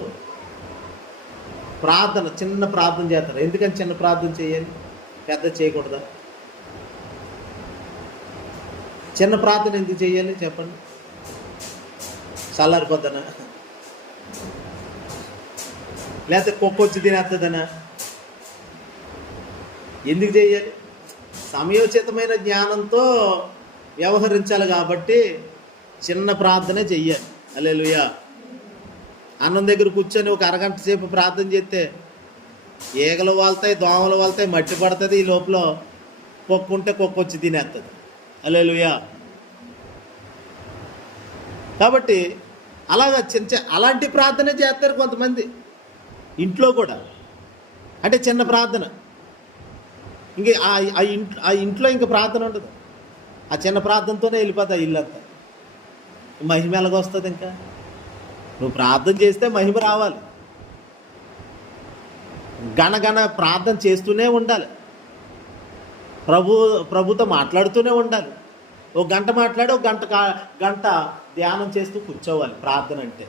ప్రార్థన, చిన్న ప్రార్థన చేస్తారు. ఎందుకని చిన్న ప్రార్థన చేయాలి, పెద్ద చేయకూడదా? చిన్న ప్రార్థన ఎందుకు చేయాలి చెప్పండి? చల్లారిపోద్దనా, లేకపోతే కుక్కొచ్చి తినేస్తుందనా? ఎందుకు చేయాలి? సమయోచితమైన జ్ఞానంతో వ్యవహరించాలి కాబట్టి చిన్న ప్రార్థనే చెయ్యాలి. హల్లెలూయా. అన్నం దగ్గర కూర్చొని ఒక అరగంట సేపు ప్రార్థన చేస్తే ఈగలు వాళ్తాయి, దోమలు వాళ్తాయి, మట్టి పడుతుంది. ఈ లోపల కుక్కుంటే కుక్కొచ్చి తినేస్తుంది. హల్లెలూయా. కాబట్టి అలాగా అలాంటి ప్రార్థన చేస్తారు కొంతమంది ఇంట్లో కూడా. అంటే చిన్న ప్రార్థన, ఇంక ఆ ఇంట్లో ఇంకా ప్రార్థన ఉండదు. ఆ చిన్న ప్రార్థనతోనే వెళ్ళిపోతాయి ఇల్లంతా. మహిమ ఎలాగొస్తుంది? ఇంకా నువ్వు ప్రార్థన చేస్తే మహిమ రావాలి. గణగణ ప్రార్థన చేస్తూనే ఉండాలి. ప్రభుతో మాట్లాడుతూనే ఉండాలి. ఒక గంట మాట్లాడి ఒక గంట ధ్యానం చేస్తూ కూర్చోవాలి. ప్రార్థన అంటే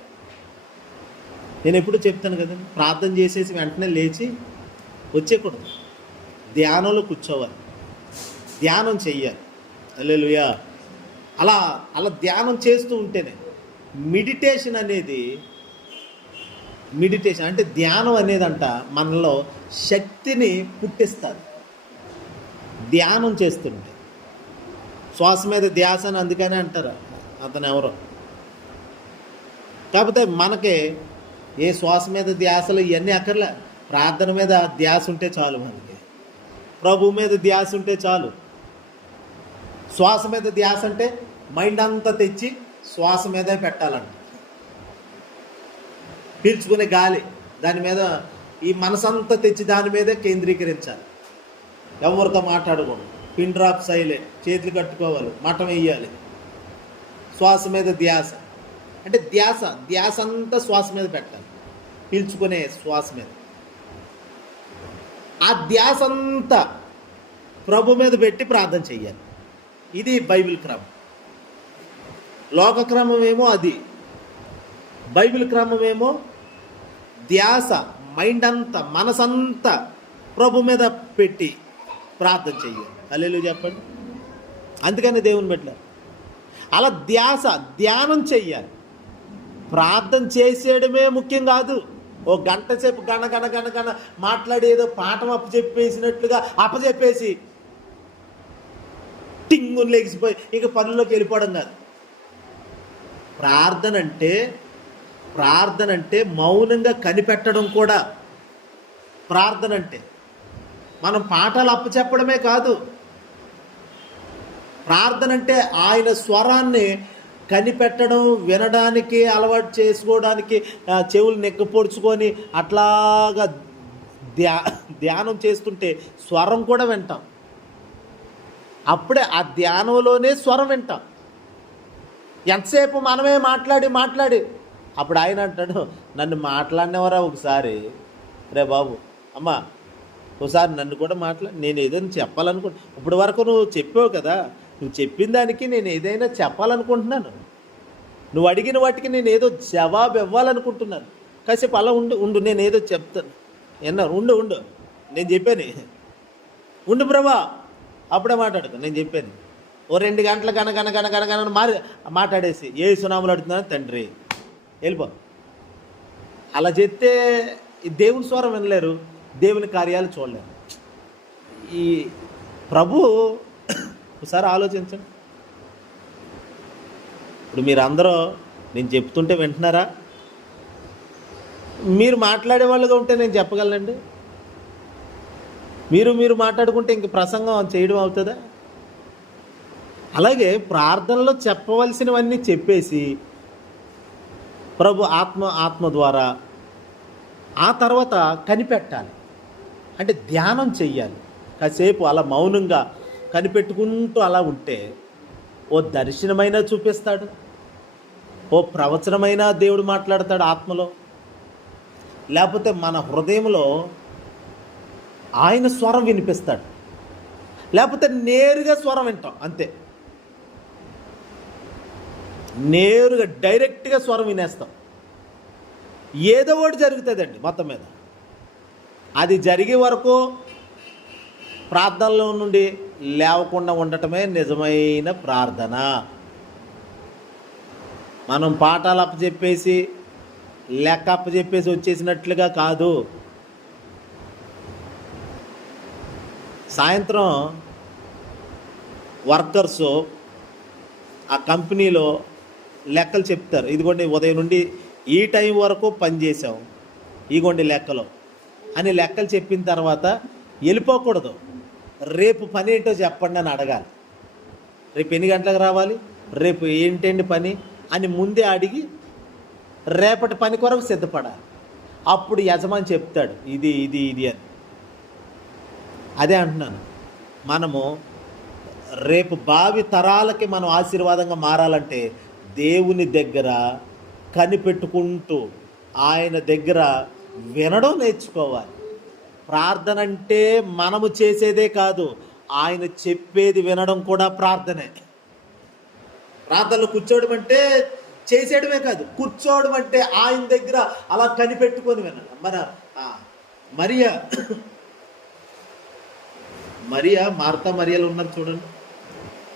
నేను ఎప్పుడు చెప్తాను కదండి, ప్రార్థన చేసేసి వెంటనే లేచి వచ్చేయకూడదు. ధ్యానంలో కూర్చోవాలి, ధ్యానం చెయ్యాలి. హల్లెలూయా. అలా అలా ధ్యానం చేస్తూ ఉంటేనే మెడిటేషన్ అంటే ధ్యానం అనేదంట మనలో శక్తిని పుట్టిస్తుంది. ధ్యానం చేస్తుంటే శ్వాస మీద ధ్యాస అని అందుకనే అంటారు, అతను ఎవరో. కాకపోతే మనకి ఏ శ్వాస మీద ధ్యాసలు ఇవన్నీ అక్కర్లే. ప్రార్థన మీద ధ్యాస ఉంటే చాలు, మనకి ప్రభు మీద ధ్యాస ఉంటే చాలు. శ్వాస మీద ధ్యాస అంటే మైండ్ అంతా తెచ్చి శ్వాస మీదే పెట్టాలంట. పీల్చుకునే గాలి దాని మీద, ఈ మనసంతా తెచ్చి దాని మీదే కేంద్రీకరించాలి. ఎవరితో మాట్లాడకూడదు, పిన్ డ్రాప్ సైలెంట్, చేతులు కట్టుకోవాలి, మఠం వేయాలి. శ్వాస మీద ధ్యాస అంటే ధ్యాస అంతా శ్వాస మీద పెట్టాలి, పీల్చుకునే శ్వాస మీద. ఆ ధ్యాస అంతా ప్రభు మీద పెట్టి ప్రార్థన చెయ్యాలి. ఇది బైబిల్ క్రమం. లోక క్రమం ఏమో అది, బైబిల్ క్రమం ఏమో ధ్యాస, మైండ్ అంతా, మనసంతా ప్రభు మీద పెట్టి ప్రార్థన చెయ్యాలి. హల్లెలూయా చెప్పండి. అందుకని దేవుని పెట్టారు. అలా ధ్యానం చెయ్యాలి. ప్రార్థన చేసేయడమే ముఖ్యం కాదు. ఓ గంట సేపు గణ మాట్లాడి ఏదో పాఠం అప్పచెప్పేసి టింగుని లెగిసిపోయి ఇక పనుల్లోకి వెళ్ళిపోవడం కాదు. ప్రార్థన అంటే మౌనంగా కనిపెట్టడం కూడా ప్రార్థన అంటే. మనం పాఠాలు అప్పచెప్పడమే కాదు. ప్రార్థన అంటే ఆయన స్వరాన్ని కనిపెట్టడం, వినడానికి అలవాటు చేసుకోవడానికి చెవులు నెక్కపొడుచుకొని అట్లాగా ధ్యానం చేస్తుంటే స్వరం కూడా వింటాం. అప్పుడే ఆ ధ్యానంలోనే స్వరం వింటాం. ఎంతసేపు మనమే మాట్లాడి అప్పుడు ఆయన అంటాడు, నన్ను మాట్లాడినవరా ఒకసారి, రే బాబు అమ్మా ఒకసారి నన్ను కూడా నేను ఏదైనా చెప్పాలనుకుంటా. ఇప్పుడు వరకు నువ్వు చెప్పావు కదా, నువ్వు చెప్పిన దానికి నేను ఏదైనా చెప్పాలనుకుంటున్నాను, నువ్వు అడిగిన వాటికి నేను ఏదో జవాబు ఇవ్వాలనుకుంటున్నాను. కాసేపు అలా ఉండు నేను ఏదో చెప్తాను. ఉండు నేను చెప్పాను, ఉండు ప్రభా, అప్పుడే మాట్లాడుకో, నేను చెప్పాను. ఓ 2 గంటలు గన మాట్లాడేసి ఏ సునాములు అడుగుతున్నాను తండ్రి వెళ్ళిపో. అలా చెప్తే దేవుని స్వరం వినలేరు, దేవుని కార్యాలు చూడలేరు. ఈ ప్రభు ఒకసారి ఆలోచించండి. ఇప్పుడు మీరందరూ నేను చెప్తుంటే వింటున్నారా? మీరు మాట్లాడే వాళ్ళుగా ఉంటే నేను చెప్పగలనండి? మీరు మాట్లాడుకుంటే ఇంక ప్రసంగం చేయడం అవుతుందా? అలాగే ప్రార్థనలో చెప్పవలసినవన్నీ చెప్పేసి ప్రభు ఆత్మ ద్వారా ఆ తర్వాత కనిపెట్టాలి. అంటే ధ్యానం చెయ్యాలి. కాసేపు అలా మౌనంగా కనిపెట్టుకుంటూ అలా ఉంటే ఓ దర్శనమైనా చూపిస్తాడు, ఓ ప్రవచనమైనా దేవుడు మాట్లాడతాడు ఆత్మలో. లేకపోతే మన హృదయంలో ఆయన స్వరం వినిపిస్తాడు. లేకపోతే నేరుగా స్వరం వింటాం, అంతే. నేరుగా డైరెక్ట్గా స్వరం వినేస్తాం. ఏదో ఒకటి జరుగుతుందండి మొత్తం మీద. అది జరిగే వరకు ప్రార్థనలో నుండి లేవకుండా ఉండటమే నిజమైన ప్రార్థన. మనం పాఠాలు అప్పచెప్పేసి లెక్క అప్పచెప్పేసి వచ్చేసినట్లుగా కాదు. సాయంత్రం వర్కర్స్ ఆ కంపెనీలో లెక్కలు చెప్తారు. ఇదిగోండి ఉదయం నుండి ఈ టైం వరకు పని చేసాం, ఇదిగోండి లెక్కలు అని లెక్కలు చెప్పిన తర్వాత వెళ్ళిపోకూడదు. రేపు పని ఏంటో చెప్పండి అని అడగాలి. రేపు ఎన్ని గంటలకు రావాలి, రేపు ఏంటండి పని అని ముందే అడిగి రేపటి పని కొరకు సిద్ధపడాలి. అప్పుడు యజమాని చెప్తాడు ఇది ఇది ఇది అని. అదే అంటున్నాను, మనము రేపు భావి తరాలకి మనం ఆశీర్వాదంగా మారాలంటే దేవుని దగ్గర కనిపెట్టుకుంటూ ఆయన దగ్గర వినడం నేర్చుకోవాలి. ప్రార్థన అంటే మనము చేసేదే కాదు, ఆయన చెప్పేది వినడం కూడా ప్రార్థనే. ప్రార్థనలో కూర్చోవడం అంటే చేసేయడమే కాదు, కూర్చోవడం అంటే ఆయన దగ్గర అలా కనిపెట్టుకొని వినడం. మన మరియా మరియా, మార్తా మరియలు ఉన్నారు చూడండి.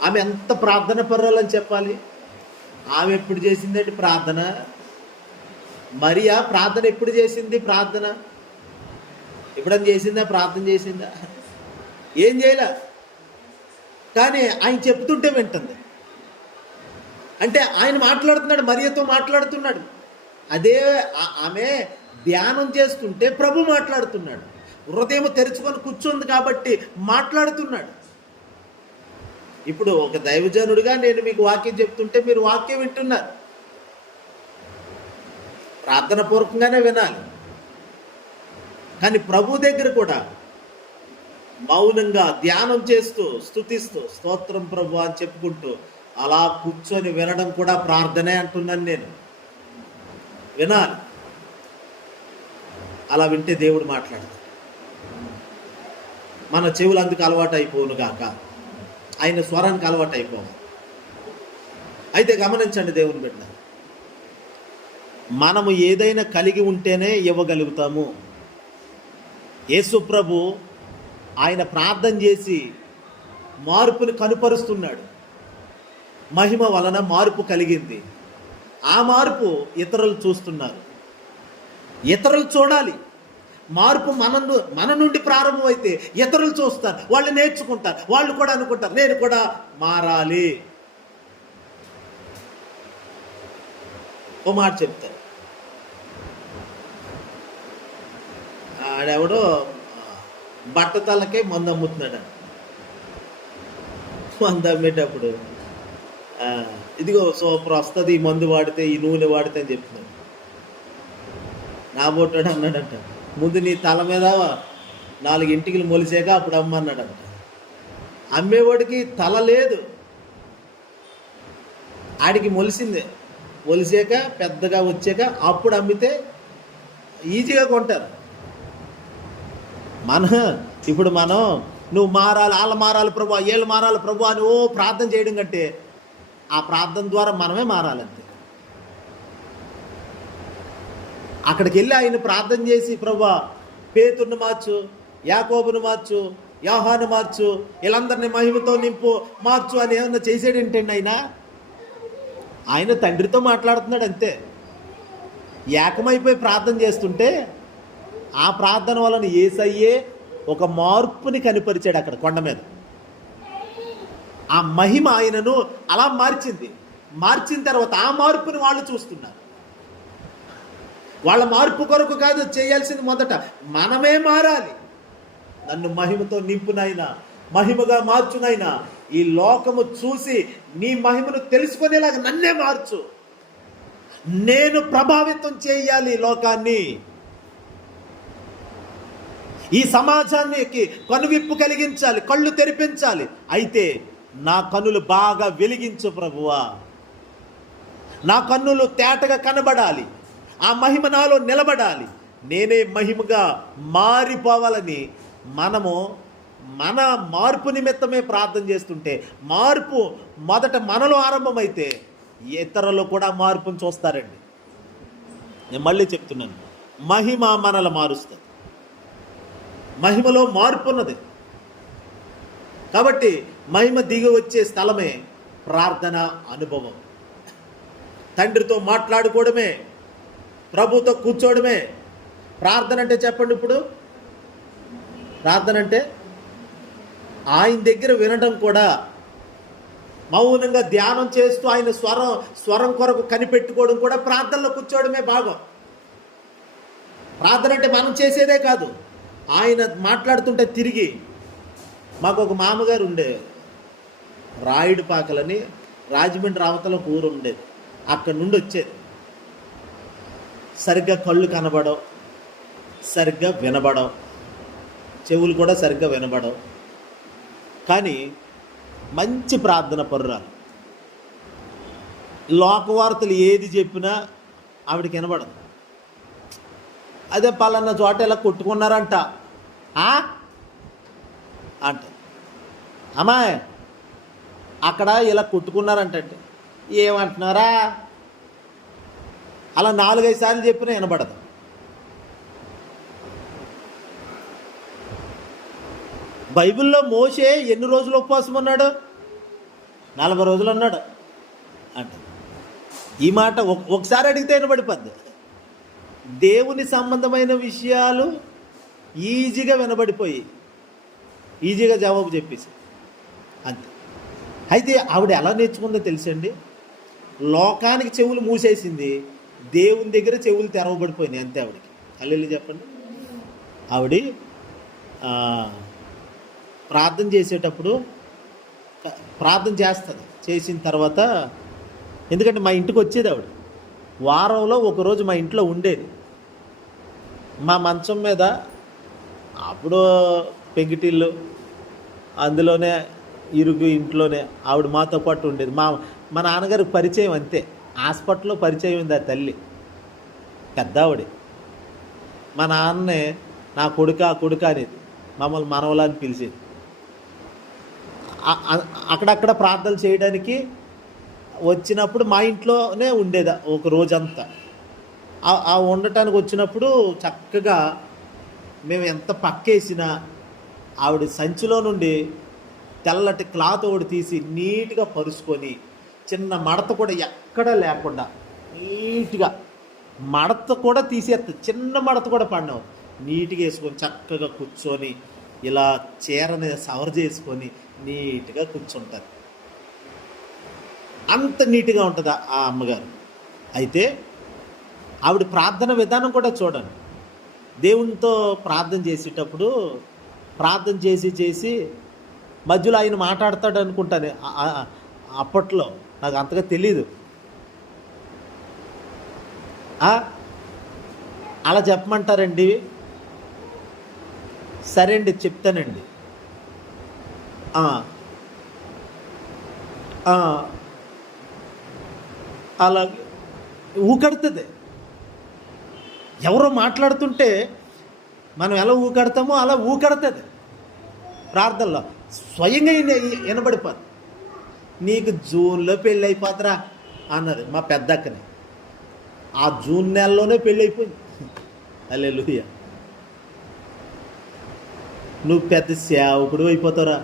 ఆమె ఎంత ప్రార్థన పర్వాలని చెప్పాలి. ఆమె ఎప్పుడు చేసిందండి ప్రార్థన? మరియా ప్రార్థన ఎప్పుడు చేసింది? ప్రార్థన ఎప్పుడన్నా చేసిందా? ప్రార్థన చేసిందా? ఏం చేయలే. కానీ ఆయన చెప్తుంటే వింటుంది. అంటే ఆయన మాట్లాడుతున్నాడు, మరియతో మాట్లాడుతున్నాడు. అదే ఆమె ధ్యానం చేస్తుంటే ప్రభు మాట్లాడుతున్నాడు. హృదయం తెరుచుకొని కూర్చుంది కాబట్టి మాట్లాడుతున్నాడు. ఇప్పుడు ఒక దైవజనుడిగా నేను మీకు వాక్యం చెప్తుంటే మీరు వాక్యం వింటున్నారు. ప్రార్థన పూర్వకంగానే వినాలి. కానీ ప్రభు దగ్గర కూడా మౌనంగా ధ్యానం చేస్తూ స్తుతిస్తూ స్తోత్రం ప్రభు అని చెప్పుకుంటూ అలా కూర్చొని వినడం కూడా ప్రార్థనే అంటున్నాను నేను. వినాలి. అలా వింటే దేవుడు మాట్లాడతాడు. మన చెవులు అందుకు అలవాటు అయిపోను గాక, ఆయన స్వరానికి అలవాటు అయిపోవు. అయితే గమనించండి దేవుని బిడ్డ, మనము ఏదైనా కలిగి ఉంటేనే ఇవ్వగలుగుతాము. యేసు ప్రభు ఆయన ప్రార్థన చేసి మార్పుని కనుపరుస్తున్నాడు. మహిమ వలన మార్పు కలిగింది. ఆ మార్పు ఇతరులు చూస్తున్నారు. ఇతరులు చూడాలి. మార్పు మన నుండి ప్రారంభమైతే ఇతరులు చూస్తారు, వాళ్ళు నేర్చుకుంటారు, వాళ్ళు కూడా అనుకుంటారు నేను కూడా మారాలి. ఓ మాట చెప్తారు. ఆడెవడో బట్టతలకే మందు అమ్ముతున్నాడు. మందు అమ్మేటప్పుడు ఇదిగో సూపర్ వస్తుంది, ఈ మందు వాడితే, ఈ నూనె వాడితే అని చెప్తున్నాడు. నా బొట్టాడు అన్నాడంట, ముందు నీ తల మీద 4 ఇంటికలు మొలిసాక అప్పుడు అమ్మన్నాడంట. అమ్మేవాడికి తల లేదు, ఆడికి మొలిసిందే. మొలిసాక పెద్దగా వచ్చాక అప్పుడు అమ్మితే ఈజీగా కొంటారు. ఇప్పుడు మనం నువ్వు మారాలి, వాళ్ళు మారాలి ప్రభు, వీళ్ళు మారాలి ప్రభు అని ప్రార్థన చేయడం కంటే ఆ ప్రార్థన ద్వారా మనమే మారాలంతే. అక్కడికి వెళ్ళి ఆయన ప్రార్థన చేసి ప్రభు పేతురుని మార్చు, యాకోబును మార్చు, యోహాను మార్చు, వీళ్ళందరినీ మహిమతో నింపు, మార్చు అని ఏమన్నా చేసాడేంటండి? ఆయన తండ్రితో మాట్లాడుతున్నాడు అంతే. ఏకమైపోయి ప్రార్థన చేస్తుంటే ఆ ప్రార్థన వలన యేసయ్యే ఒక మార్పుని కనిపరిచాడు అక్కడ కొండ మీద. ఆ మహిమ ఆయనను అలా మార్చింది. మార్చిన తర్వాత ఆ మార్పుని వాళ్ళు చూస్తున్నారు. వాళ్ళ మార్పు కొరకు కాదు చేయాల్సింది, మొదట మనమే మారాలి. నన్ను మహిమతో నింపునైనా, మహిమగా మార్చునైనా, ఈ లోకము చూసి నీ మహిమను తెలుసుకునేలాగా నన్నే మార్చు. నేను ప్రభావితం చేయాలి లోకాన్ని, ఈ సమాజానికి కనువిప్పు కలిగించాలి, కళ్ళు తెరిపించాలి. అయితే నా కన్నులు బాగా వెలిగించు ప్రభువా, నా కన్నులు తేటగా కనబడాలి, ఆ మహిమ నాలో నిలబడాలి, నేనే మహిమగా మారిపోవాలని మనము మన మార్పు నిమిత్తమే ప్రార్థన చేస్తుంటే, మార్పు మొదట మనలో ఆరంభమైతే ఇతరులు కూడా మార్పును చూస్తారండి. నేను మళ్ళీ చెప్తున్నాను, మహిమ మనల్ని మారుస్తుంది. మహిమలో మార్పు ఉన్నది. కాబట్టి మహిమ దిగి వచ్చే స్థలమే ప్రార్థన అనుభవం. తండ్రితో మాట్లాడుకోవడమే, ప్రభుతో కూర్చోవడమే ప్రార్థన అంటే. చెప్పండి, ఇప్పుడు ప్రార్థన అంటే ఆయన దగ్గర వినడం కూడా, మౌనంగా ధ్యానం చేస్తూ ఆయన స్వరం కొరకు కనిపెట్టుకోవడం కూడా ప్రార్థనలో కూర్చోవడమే భాగం. ప్రార్థన అంటే మనం చేసేదే కాదు, ఆయన మాట్లాడుతుంటే తిరిగి. మాకు ఒక మామగారు ఉండేది, రాయుడుపాకలని, రాజమండ్రి అవతల ఒక ఊరు ఉండేది. అక్కడి నుండి వచ్చేది. సరిగ్గా కళ్ళు కనబడవు, సరిగ్గా వినబడవు, చెవులు కూడా సరిగ్గా వినబడవు. కానీ మంచి ప్రార్థన పరురాలు. లోకవార్తలు ఏది చెప్పినా ఆవిడకి వినబడదు. అదే పలానా చోట ఇలా కొట్టుకున్నారంట అంట, అమ్మాయి అక్కడ ఇలా కొట్టుకున్నారంటే ఏమంటున్నారా అలా 4-5 సార్లు చెప్పినా వినబడదు. బైబిల్లో మోషే ఎన్ని రోజులు ఉపవాసం ఉన్నాడు? 40 రోజులు అన్నాడు అంటే ఈ మాట ఒకసారి అడిగితే వినబడిపోద్ది. దేవుని సంబంధమైన విషయాలు ఈజీగా వినబడిపోయి ఈజీగా జవాబు చెప్పేసి అంతే. అయితే ఆవిడ ఎలా నేర్చుకుందో తెలుసండి, లోకానికి చెవులు మూసేసింది, దేవుని దగ్గర చెవులు తెరవబడిపోయినాయి అంతే ఆవిడకి. అల్లెల్లి చెప్పండి. ఆవిడ ప్రార్థన చేసేటప్పుడు ప్రార్థన చేస్తుంది. చేసిన తర్వాత, ఎందుకంటే మా ఇంటికి వచ్చేది ఆవిడ, వారంలో ఒకరోజు మా ఇంట్లో ఉండేది. మా మంచం మీద అప్పుడు పెంకిటిల్లు, అందులోనే ఇరుగు ఇంట్లోనే ఆవిడ మాతో పాటు ఉండేది. మా నాన్నగారికి పరిచయం అంతే, హాస్పిటల్లో పరిచయం ఉంది ఆ తల్లి, పెద్ద ఆవిడ. మా నాన్నే నా కొడుక అనేది, మమ్మల్ని మనవలా అని పిలిచేది. అక్కడక్కడ ప్రార్థనలు చేయడానికి వచ్చినప్పుడు మా ఇంట్లోనే ఉండేది ఒక రోజంతా. ఆ ఉండటానికి వచ్చినప్పుడు చక్కగా మేము ఎంత పక్కేసినా ఆవిడ సంచిలో నుండి తెల్లటి క్లాత్ ఒకటి తీసి నీట్గా పరుచుకొని, చిన్న మడత కూడా ఎక్కడా లేకుండా నీట్గా, మడత కూడా తీసేస్తుంది, చిన్న మడత కూడా పడినావు, నీట్గా వేసుకొని చక్కగా కూర్చొని ఇలా చీరని సవర్ చేసుకొని నీట్గా కూర్చుంటుంది. అంత నీట్గా ఉంటుంది ఆ అమ్మగారు. అయితే ఆవిడ ప్రార్థన విధానం కూడా చూడండి. దేవునితో ప్రార్థన చేసేటప్పుడు ప్రార్థన చేసి మధ్యలో ఆయన మాట్లాడతాడు అనుకుంటాను. అప్పట్లో నాకు అంతగా తెలీదు. అలా చెప్పమంటారండి? సరే అండి చెప్తానండి. అలా ఊకడుతుంది. ఎవరో మాట్లాడుతుంటే మనం ఎలా ఊకడతామో అలా ఊకడుతుంది ప్రార్థనలో. స్వయంగా వినబడిపోద్ది. నీకు జూన్లో పెళ్ళి అయిపోతురా అన్నది మా పెద్దక్కని. ఆ జూన్ నెలలోనే పెళ్ళి అయిపోయింది. హల్లెలూయా. నువ్వు పెద్ద సేవకుడు అయిపోతావురా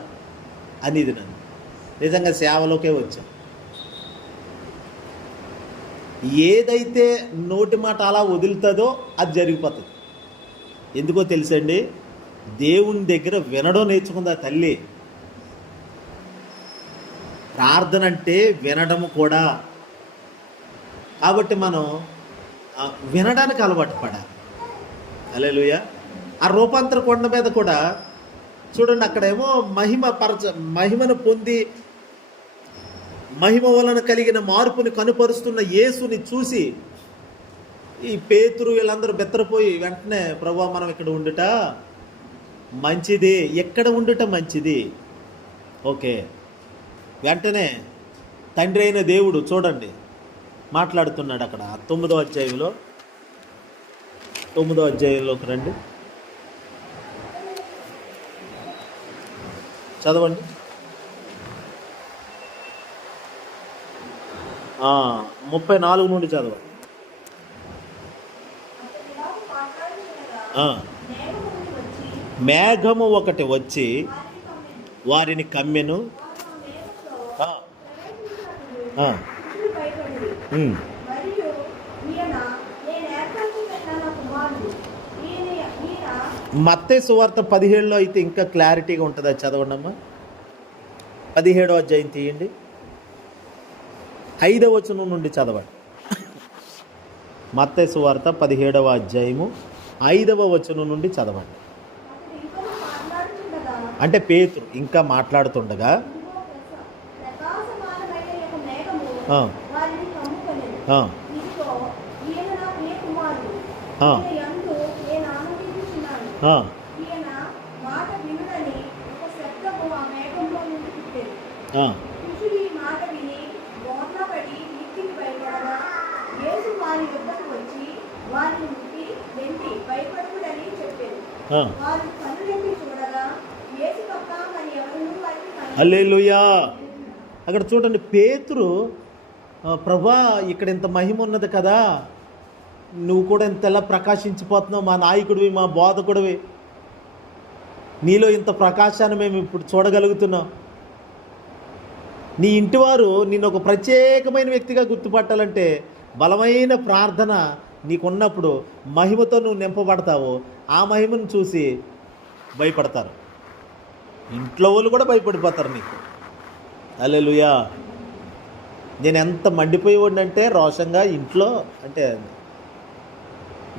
అనేది నన్ను. నిజంగా సేవలోకే వచ్చా. ఏదైతే నోటి మాట అలా వదులుతుందో అది జరిగిపోతుంది. ఎందుకో తెలుసండి, దేవుని దగ్గర వినడం నేర్చుకుందా తల్లి. ప్రార్థన అంటే వినడం కూడా. కాబట్టి మనం వినడానికి అలవాటు పడాలి. హల్లెలూయా. ఆ రూపాంతర కొండ మీద కూడా చూడండి, అక్కడేమో మహిమను పొంది మహిమ వలన కలిగిన మార్పుని కనుపరుస్తున్న యేసుని చూసి ఈ పేతురు వీళ్ళందరూ బెత్తరపోయి వెంటనే, ప్రభువా మనం ఇక్కడ ఉండుట మంచిది, ఎక్కడ ఉండుట మంచిది. ఓకే, వెంటనే తండ్రి అయిన దేవుడు చూడండి మాట్లాడుతున్నాడు అక్కడ 9వ అధ్యాయంలోకి రండి, చదవండి. 34 నుండి చదవండి. మేఘము ఒకటి వచ్చి వారిని కమ్మెను. మత్తయి సువార్త 17లో అయితే ఇంకా క్లారిటీగా ఉంటుంది. అది చదవండి అమ్మా. 17వ అధ్యాయం తీయండి, 5వ వచనం నుండి చదవండి. మత్తయి సువార్త 17వ అధ్యాయము 5వ వచనం నుండి చదవండి. అంటే పేతురు ఇంకా మాట్లాడుతుండగా హల్లెలూయా. అక్కడ చూడండి, పేతురు, ప్రభా ఇక్కడ ఇంత మహిమ ఉన్నది కదా, నువ్వు కూడా ఇంతలా ప్రకాశించిపోతున్నావు, మా నాయకుడివి, మా బోధకుడివి, నీలో ఇంత ప్రకాశాన్ని మేము ఇప్పుడు చూడగలుగుతున్నాం. నీ ఇంటివారు నిన్ను ఒక ప్రత్యేకమైన వ్యక్తిగా గుర్తుపట్టాలంటే బలమైన ప్రార్థన నీకున్నప్పుడు మహిమతో నువ్వు నింపబడతావు. ఆ మహిమను చూసి భయపడతారు. ఇంట్లో వాళ్ళు కూడా భయపడిపోతారు నీకు. హల్లెలూయా. నేను ఎంత మండిపోయేవాడినంటే రోషంగా ఇంట్లో, అంటే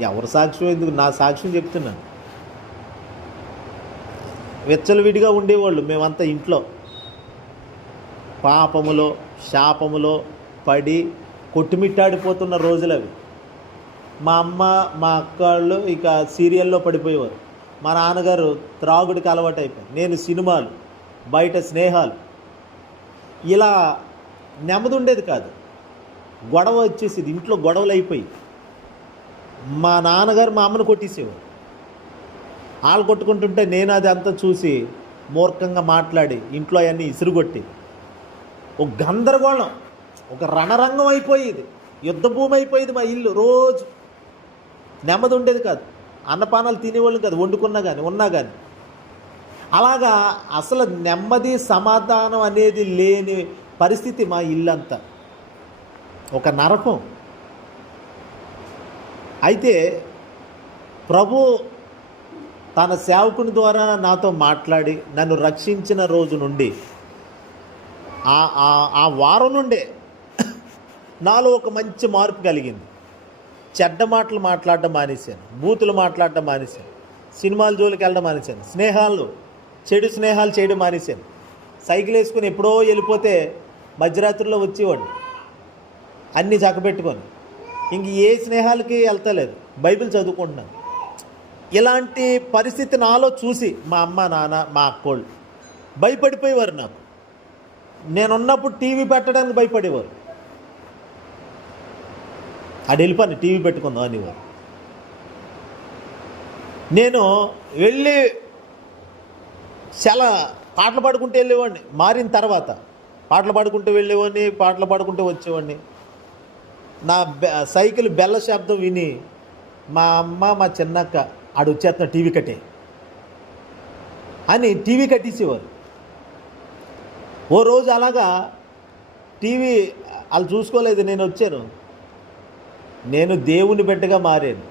ఎవరి సాక్ష్యం ఎందుకు, నా సాక్ష్యం చెప్తున్నాను. విచ్చలవిడిగా ఉండేవాళ్ళు మేమంతా ఇంట్లో. పాపములో శాపములో పడి కొట్టుమిట్టాడిపోతున్న రోజులు అవి. మా అమ్మ మా అక్క వాళ్ళు ఇక సీరియల్లో పడిపోయేవారు. మా నాన్నగారు త్రాగుడికి అలవాటు అయిపోయారు. నేను సినిమాలు, బయట స్నేహాలు, ఇలా నెమ్మది ఉండేది కాదు. గొడవ వచ్చేసేది, ఇంట్లో గొడవలు అయిపోయి మా నాన్నగారు మా అమ్మను కొట్టేసేవారు. వాళ్ళు కొట్టుకుంటుంటే నేను అది అంతా చూసి మూర్ఖంగా మాట్లాడి ఇంట్లో అవన్నీ ఇసురుగొట్టి ఒక గందరగోళం, ఒక రణరంగం అయిపోయేది, యుద్ధభూమి అయిపోయేది మా ఇల్లు. రోజు నెమ్మది ఉండేది కాదు. అన్నపానాలు తినేవాళ్ళు కాదు, వండుకున్నా కానీ ఉన్నా కానీ. అలాగా అసలు నెమ్మది సమాధానం అనేది లేని పరిస్థితి మా ఇల్లంతా, ఒక నరకం. అయితే ప్రభు తన సేవకుని ద్వారా నాతో మాట్లాడి నన్ను రక్షించిన రోజు నుండి ఆ వారం నుండే నాలో ఒక మంచి మార్పు కలిగింది. చెడ్డ మాటలు మాట్లాడడం మానేశాను, బూతులు మాట్లాడడం మానేశాను, సినిమాల జోలికి వెళ్ళడం మానేశాను, చెడు స్నేహాలు చేయడం మానేశాను. సైకిల్ వేసుకొని ఎప్పుడో వెళ్ళిపోతే మధ్యరాత్రిలో వచ్చేవాడిని అన్నీ చక్కబెట్టుకొని. ఇంక ఏ స్నేహాలకి వెళ్తలేదు, బైబిల్ చదువుకుంటున్నాను. ఇలాంటి పరిస్థితి నాలో చూసి మా అమ్మ నాన్న మా అక్కోళ్ళు భయపడిపోయేవారు. నాకు నేనున్నప్పుడు టీవీ పెట్టడానికి భయపడేవారు. అది వెళ్ళిపోయి టీవీ పెట్టుకుందాం అనేవారు. నేను వెళ్ళి చాలా పాటలు పాడుకుంటూ వెళ్ళేవాడిని. మారిన తర్వాత పాటలు పాడుకుంటూ వెళ్ళేవాడిని, పాటలు పాడుకుంటూ వచ్చేవాడిని. నా సైకిల్ బెల్ల శబ్దం విని మా అమ్మ మా చిన్నక్క ఆడు వచ్చేస్తున్న టీవీ కట్టే అని టీవీ కట్టేసేవారు. ఓ రోజు అలాగా టీవీ వాళ్ళు చూసుకోలేదు, నేను వచ్చాను. నేను దేవుని బిడ్డగా మారాను.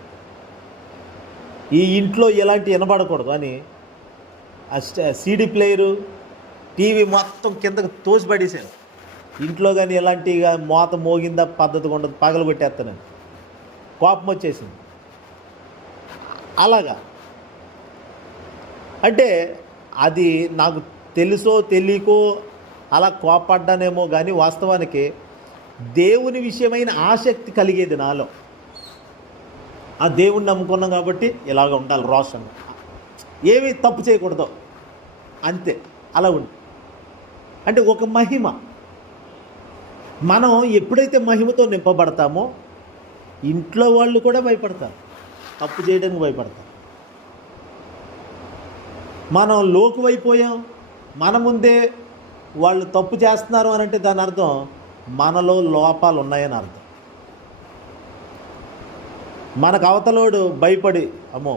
ఈ ఇంట్లో ఎలాంటి వినబడకూడదు అని ఆ సీడీ ప్లేయరు టీవీ మొత్తం కిందకు తోసిపడేశాను. ఇంట్లో కానీ ఎలాంటి మోత మోగిందా పద్ధతిగా ఉండదు, పగలు కొట్టేస్తాను. కోపం వచ్చేసింది. అలాగా అంటే అది నాకు తెలుసో తెలియకో అలా కోపడ్డానేమో కానీ వాస్తవానికి దేవుని విషయమైన ఆసక్తి కలిగేది నాలో. ఆ దేవుణ్ణి నమ్ముకున్నాం కాబట్టి ఇలాగ ఉండాలి, రోషంగా, ఏమీ తప్పు చేయకూడదు, అంతే. అలా ఉంది. అంటే ఒక మహిమ. మనం ఎప్పుడైతే మహిమతో నింపబడతామో ఇంట్లో వాళ్ళు కూడా భయపడతారు, తప్పు చేయడానికి భయపడతారు. మనం లోకువైపోయాం, మన ముందే వాళ్ళు తప్పు చేస్తున్నారు అని అంటే దాని అర్థం మనలో లోపాలు ఉన్నాయని అర్థం. మనకు అవతలోడు భయపడి అమ్మో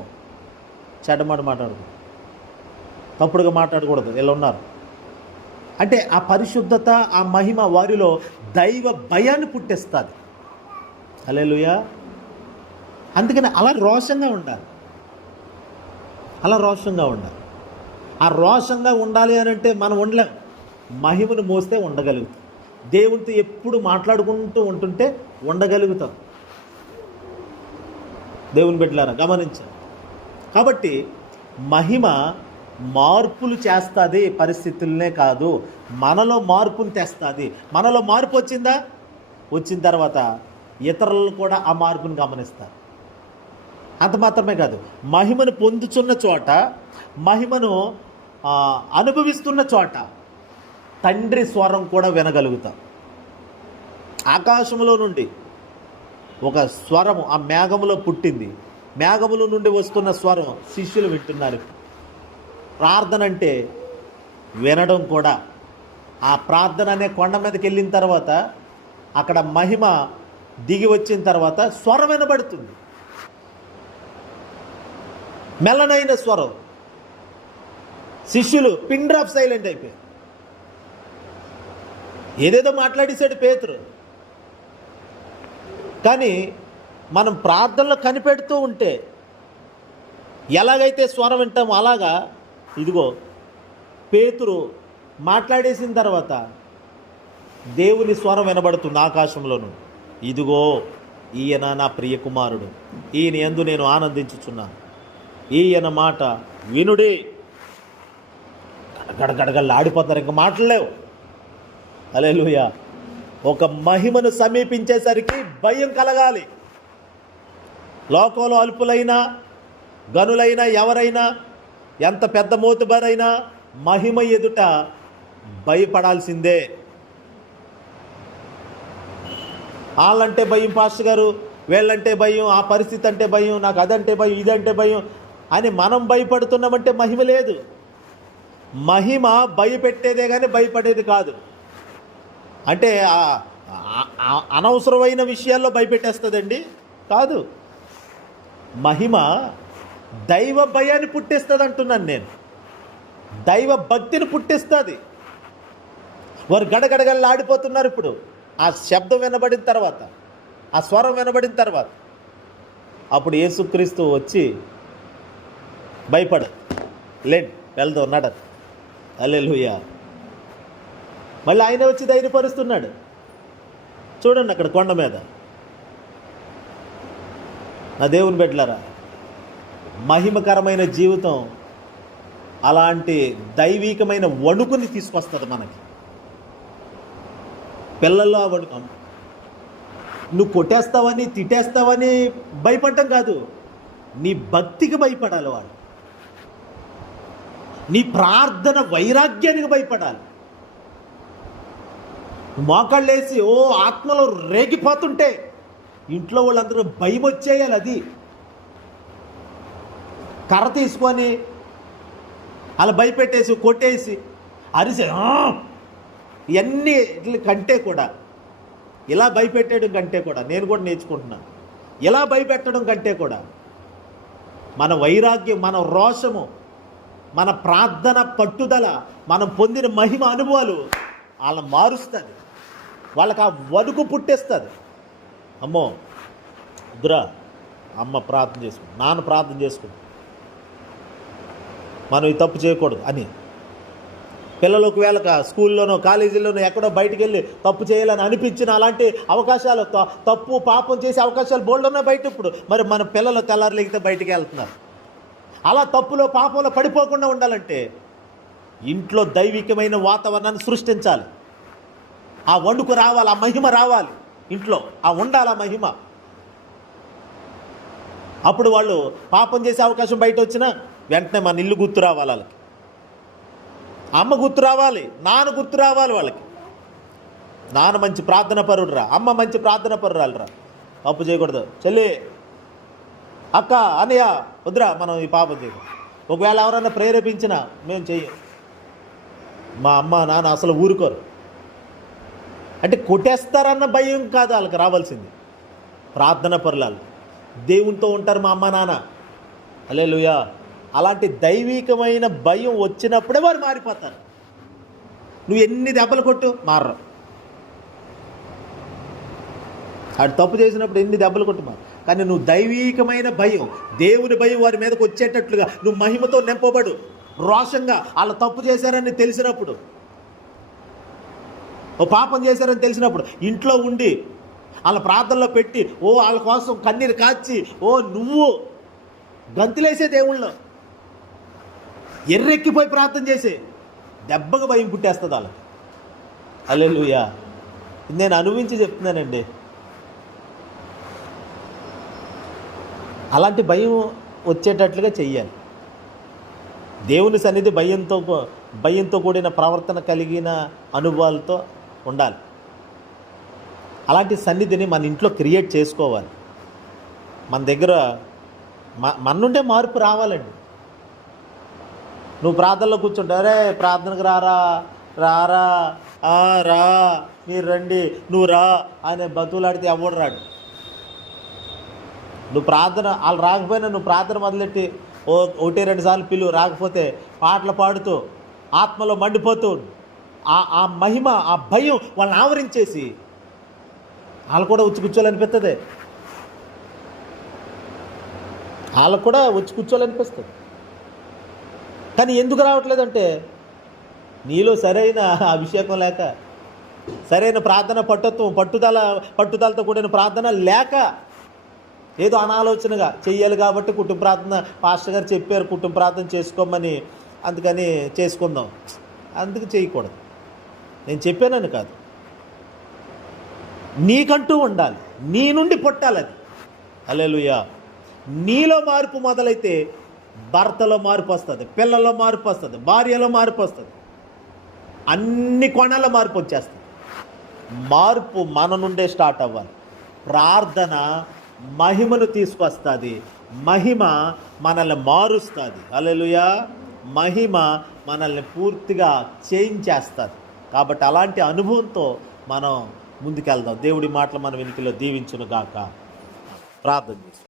చెడ్డమాట మాట్లాడకూడదు, తప్పుడుగా మాట్లాడకూడదు, ఇలా ఉన్నారు అంటే ఆ పరిశుద్ధత, ఆ మహిమ వారిలో దైవ భయాన్ని పుట్టిస్తుంది. హల్లెలూయా. అందుకని అలా రోషంగా ఉండాలి, అలా రోషంగా ఉండాలి. ఆ రోషంగా ఉండాలి అని అంటే మనం ఉండలేం, మహిమను మోస్తే ఉండగలుగుతాం. దేవునితో ఎప్పుడు మాట్లాడుకుంటూ ఉంటుంటే ఉండగలుగుతాం. దేవుని బిడ్డలారా గమనించాలి. కాబట్టి మహిమ మార్పులు చేస్తుంది, పరిస్థితులనే కాదు మనలో మార్పును తెస్తుంది. మనలో మార్పు వచ్చిందా, వచ్చిన తర్వాత ఇతరులను కూడా ఆ మార్పును గమనిస్తారు. అంత మాత్రమే కాదు, మహిమను పొందుతున్న చోట, మహిమను అనుభవిస్తున్న చోట తండ్రి స్వరం కూడా వినగలుగుతాం. ఆకాశంలో నుండి ఒక స్వరము ఆ మేఘములో పుట్టింది, మేఘముల నుండి వస్తున్న స్వరం శిష్యులు వింటున్నారు. ప్రార్థన అంటే వినడం కూడా. ఆ ప్రార్థన అనే కొండ మీదకి వెళ్ళిన తర్వాత అక్కడ మహిమ దిగి వచ్చిన తర్వాత స్వరం వినబడుతుంది, మెల్లనైన స్వరం. శిష్యులు పిన్ డ్రాప్ సైలెంట్ అయిపోయారు. ఏదేదో మాట్లాడేశాడు పేతురు. కానీ మనం ప్రార్థనలో కనిపెడుతూ ఉంటే ఎలాగైతే స్వరం వింటామో అలాగా ఇదిగో పేతురు మాట్లాడేసిన తర్వాత దేవుని స్వరం వినబడుతుంది ఆకాశంలోను. ఇదిగో ఈయన నా ప్రియ కుమారుడు, ఈయన యందు నేను ఆనందించుచున్నాను, ఈయన మాట వినుడి. గడగడగడలాడిపోతారు, ఇంకా మాటలేవు. హల్లెలూయా. ఒక మహిమను సమీపించేసరికి భయం కలగాలి. లోకంలో అల్పులైనా గనులైనా ఎవరైనా ఎంత పెద్ద మోతుబరైనా మహిమ ఎదుట భయపడాల్సిందే. వాళ్ళంటే భయం పాస్టర్ గారు, వీళ్ళంటే భయం, ఆ పరిస్థితి అంటే భయం, నాకు అదంటే భయం, ఇదంటే భయం అని మనం భయపడుతున్నామంటే మహిమ లేదు. మహిమ భయపెట్టేదే కానీ భయపడేది కాదు. అంటే అనవసరమైన విషయాల్లో భయపెట్టేస్తుందండి? కాదు. మహిమ దైవ భయాన్ని పుట్టిస్తుంది అంటున్నాను నేను. దైవ భక్తిని పుట్టిస్తుంది. వారు గడగడగల్లా ఆడిపోతున్నారు. ఇప్పుడు ఆ శబ్దం వినబడిన తర్వాత, ఆ స్వరం వినబడిన తర్వాత అప్పుడు యేసుక్రీస్తు వచ్చి భయపడు, లేండి వెళ్దాం ఉన్నాడు. హల్లెలూయా. మళ్ళీ ఆయన వచ్చి ధైర్యపరుస్తున్నాడు. చూడండి అక్కడ కొండ మీద. నా దేవుని బిడ్డలారా, మహిమకరమైన జీవితం అలాంటి దైవికమైన వణుకుని తీసుకొస్తుంది మనకి. పిల్లల్లో ఆ వణుకు, నువ్వు కొట్టేస్తావని తిట్టేస్తావని భయపడటం కాదు, నీ భక్తికి భయపడాలి వాడు. నీ ప్రార్థన వైరాగ్యానికి భయపడాలి. మోకాళ్ళు వేసి ఓ ఆత్మలో రేగిపోతుంటే ఇంట్లో వాళ్ళందరూ భయం వచ్చేయాలి. అది కర్ర తీసుకొని అలా భయపెట్టేసి కొట్టేసి అరిసే ఇవన్నీ కంటే కూడా, ఇలా భయపెట్టడం కంటే కూడా, నేను కూడా నేర్చుకుంటున్నాను, ఇలా భయపెట్టడం కంటే కూడా మన వైరాగ్యం, మన రోషము, మన ప్రార్థన పట్టుదల, మనం పొందిన మహిమ అనుభవాలు వాళ్ళని మారుస్తుంది. వాళ్ళకి ఆ వణుకు పుట్టేస్తుంది. అమ్మో వద్దురా, అమ్మ ప్రార్థన చేసుకుంటు, నాన్న ప్రార్థన చేసుకుంటు, మనం ఈ తప్పు చేయకూడదు అని. పిల్లలు ఒకవేళ స్కూల్లోనో కాలేజీలోనో ఎక్కడో బయటికి వెళ్ళి తప్పు చేయాలని అనిపించిన అలాంటి అవకాశాలు, తప్పు పాపం చేసే అవకాశాలు బోల్డ్ ఉన్నాయి బయట ఇప్పుడు. మరి మన పిల్లలు తెల్లారులేగితే బయటికి వెళ్తున్నారు. అలా తప్పులో పాపంలో పడిపోకుండా ఉండాలంటే ఇంట్లో దైవికమైన వాతావరణాన్ని సృష్టించాలి. ఆ వణుకు రావాలి, ఆ మహిమ రావాలి ఇంట్లో, ఆ ఉండాలి ఆ మహిమ. అప్పుడు వాళ్ళు పాపం చేసే అవకాశం బయట వచ్చినా వెంటనే మన ఇల్లు గుర్తు రావాలి వాళ్ళకి, అమ్మ గుర్తు రావాలి, నాన్న గుర్తు రావాలి వాళ్ళకి. నాన్న మంచి ప్రార్థన పరుడురా, అమ్మ మంచి ప్రార్థన పరురాలురా, తప్పు చేయకూడదు. చెల్లి, అక్క, అన్నయ్య వద్దురా మనం ఈ పాపం చేయకూడదు. ఒకవేళ ఎవరన్నా ప్రేరేపించినా మేము చెయ్యం. మా అమ్మ నాన్న అసలు ఊరుకోరు. అంటే కొట్టేస్తారన్న భయం కాదు వాళ్ళకి రావాల్సింది, ప్రార్థన పరులాలు. దేవునితో ఉంటారు మా అమ్మ నాన్న. హల్లెలూయా. అలాంటి దైవికమైన భయం వచ్చినప్పుడే వారు మారిపోతారు. నువ్వు ఎన్ని దెబ్బలు కొట్టు మారరు. ఆడు తప్పు చేసినప్పుడు ఎన్ని దెబ్బలు కొట్టు మారు. కానీ నువ్వు దైవికమైన భయం, దేవుని భయం వారి మీదకి వచ్చేటట్లుగా నువ్వు మహిమతో నింపబడు. రోషంగా వాళ్ళు తప్పు చేశారని తెలిసినప్పుడు, ఓ పాపం చేశారని తెలిసినప్పుడు ఇంట్లో ఉండి వాళ్ళ ప్రార్థనలో పెట్టి ఓ వాళ్ళ కోసం కన్నీరు కాచి ఓ నువ్వు గంతులేసే దేవుళ్ళు ఎర్రెక్కిపోయి ప్రార్థన చేసే దెబ్బగా భయం పుట్టేస్తుంది వాళ్ళకి. హల్లెలూయా. నేను అనుభవించి చెప్తున్నానండి. అలాంటి భయం వచ్చేటట్లుగా చెయ్యాలి. దేవుని సన్నిధి భయంతో కూడిన ప్రవర్తన కలిగిన అనుభవాలతో ఉండాలి. అలాంటి సన్నిధిని మన ఇంట్లో క్రియేట్ చేసుకోవాలి. మన దగ్గర మన నుండే మార్పు రావాలండి. నువ్వు ప్రార్థనలో కూర్చుంటా, అరే ప్రార్థనకు రారా రారా రా మీరు రండి నువ్వు రా అనే బతులాడితే ఎవడు రాడు. నువ్వు ప్రార్థన వాళ్ళు రాకపోయినా నువ్వు ప్రార్థన మొదలెట్టి ఒకటి రెండు సార్లు పిలువు, రాకపోతే పాటలు పాడుతూ ఆత్మలో మండిపోతూ ఆ మహిమ, ఆ భయం వాళ్ళని ఆవరించేసి వాళ్ళు కూడా వచ్చి కూర్చోవాలనిపిస్తుంది. వాళ్ళకు కూడా వచ్చి కూర్చోవాలనిపిస్తుంది. కానీ ఎందుకు రావట్లేదంటే నీలో సరైన అభిషేకం లేక, సరైన ప్రార్థన పట్టుదలతో కూడిన ప్రార్థన లేక, ఏదో అనాలోచనగా చెయ్యాలి కాబట్టి కుటుంబ ప్రార్థన పాస్టర్ గారు చెప్పారు కుటుంబ ప్రార్థన చేసుకోమని, అందుకని చేసుకుందాం, అందుకు చేయకూడదు. నేను చెప్పానని కాదు, నీకంటూ ఉండాలి, నీ నుండి పుట్టాలని. హల్లెలూయా. నీలో మార్పు మొదలైతే భర్తలో మార్పు వస్తుంది, పిల్లల్లో మార్పు వస్తుంది, భార్యలో మార్పు వస్తుంది, అన్ని కోణాల మార్పు వచ్చేస్తుంది. మార్పు మన నుండే స్టార్ట్ అవ్వాలి. ప్రార్థన మహిమను తీసుకొస్తుంది, మహిమ మనల్ని మారుస్తుంది. హల్లెలూయా. మహిమ మనల్ని పూర్తిగా చేంజ్ చేస్తుంది. కాబట్టి అలాంటి అనుభవంతో మనం ముందుకెళ్దాం. దేవుడి మాటలు మన వెనుకలో దీవించును గాక. ప్రార్థన చేస్తాం.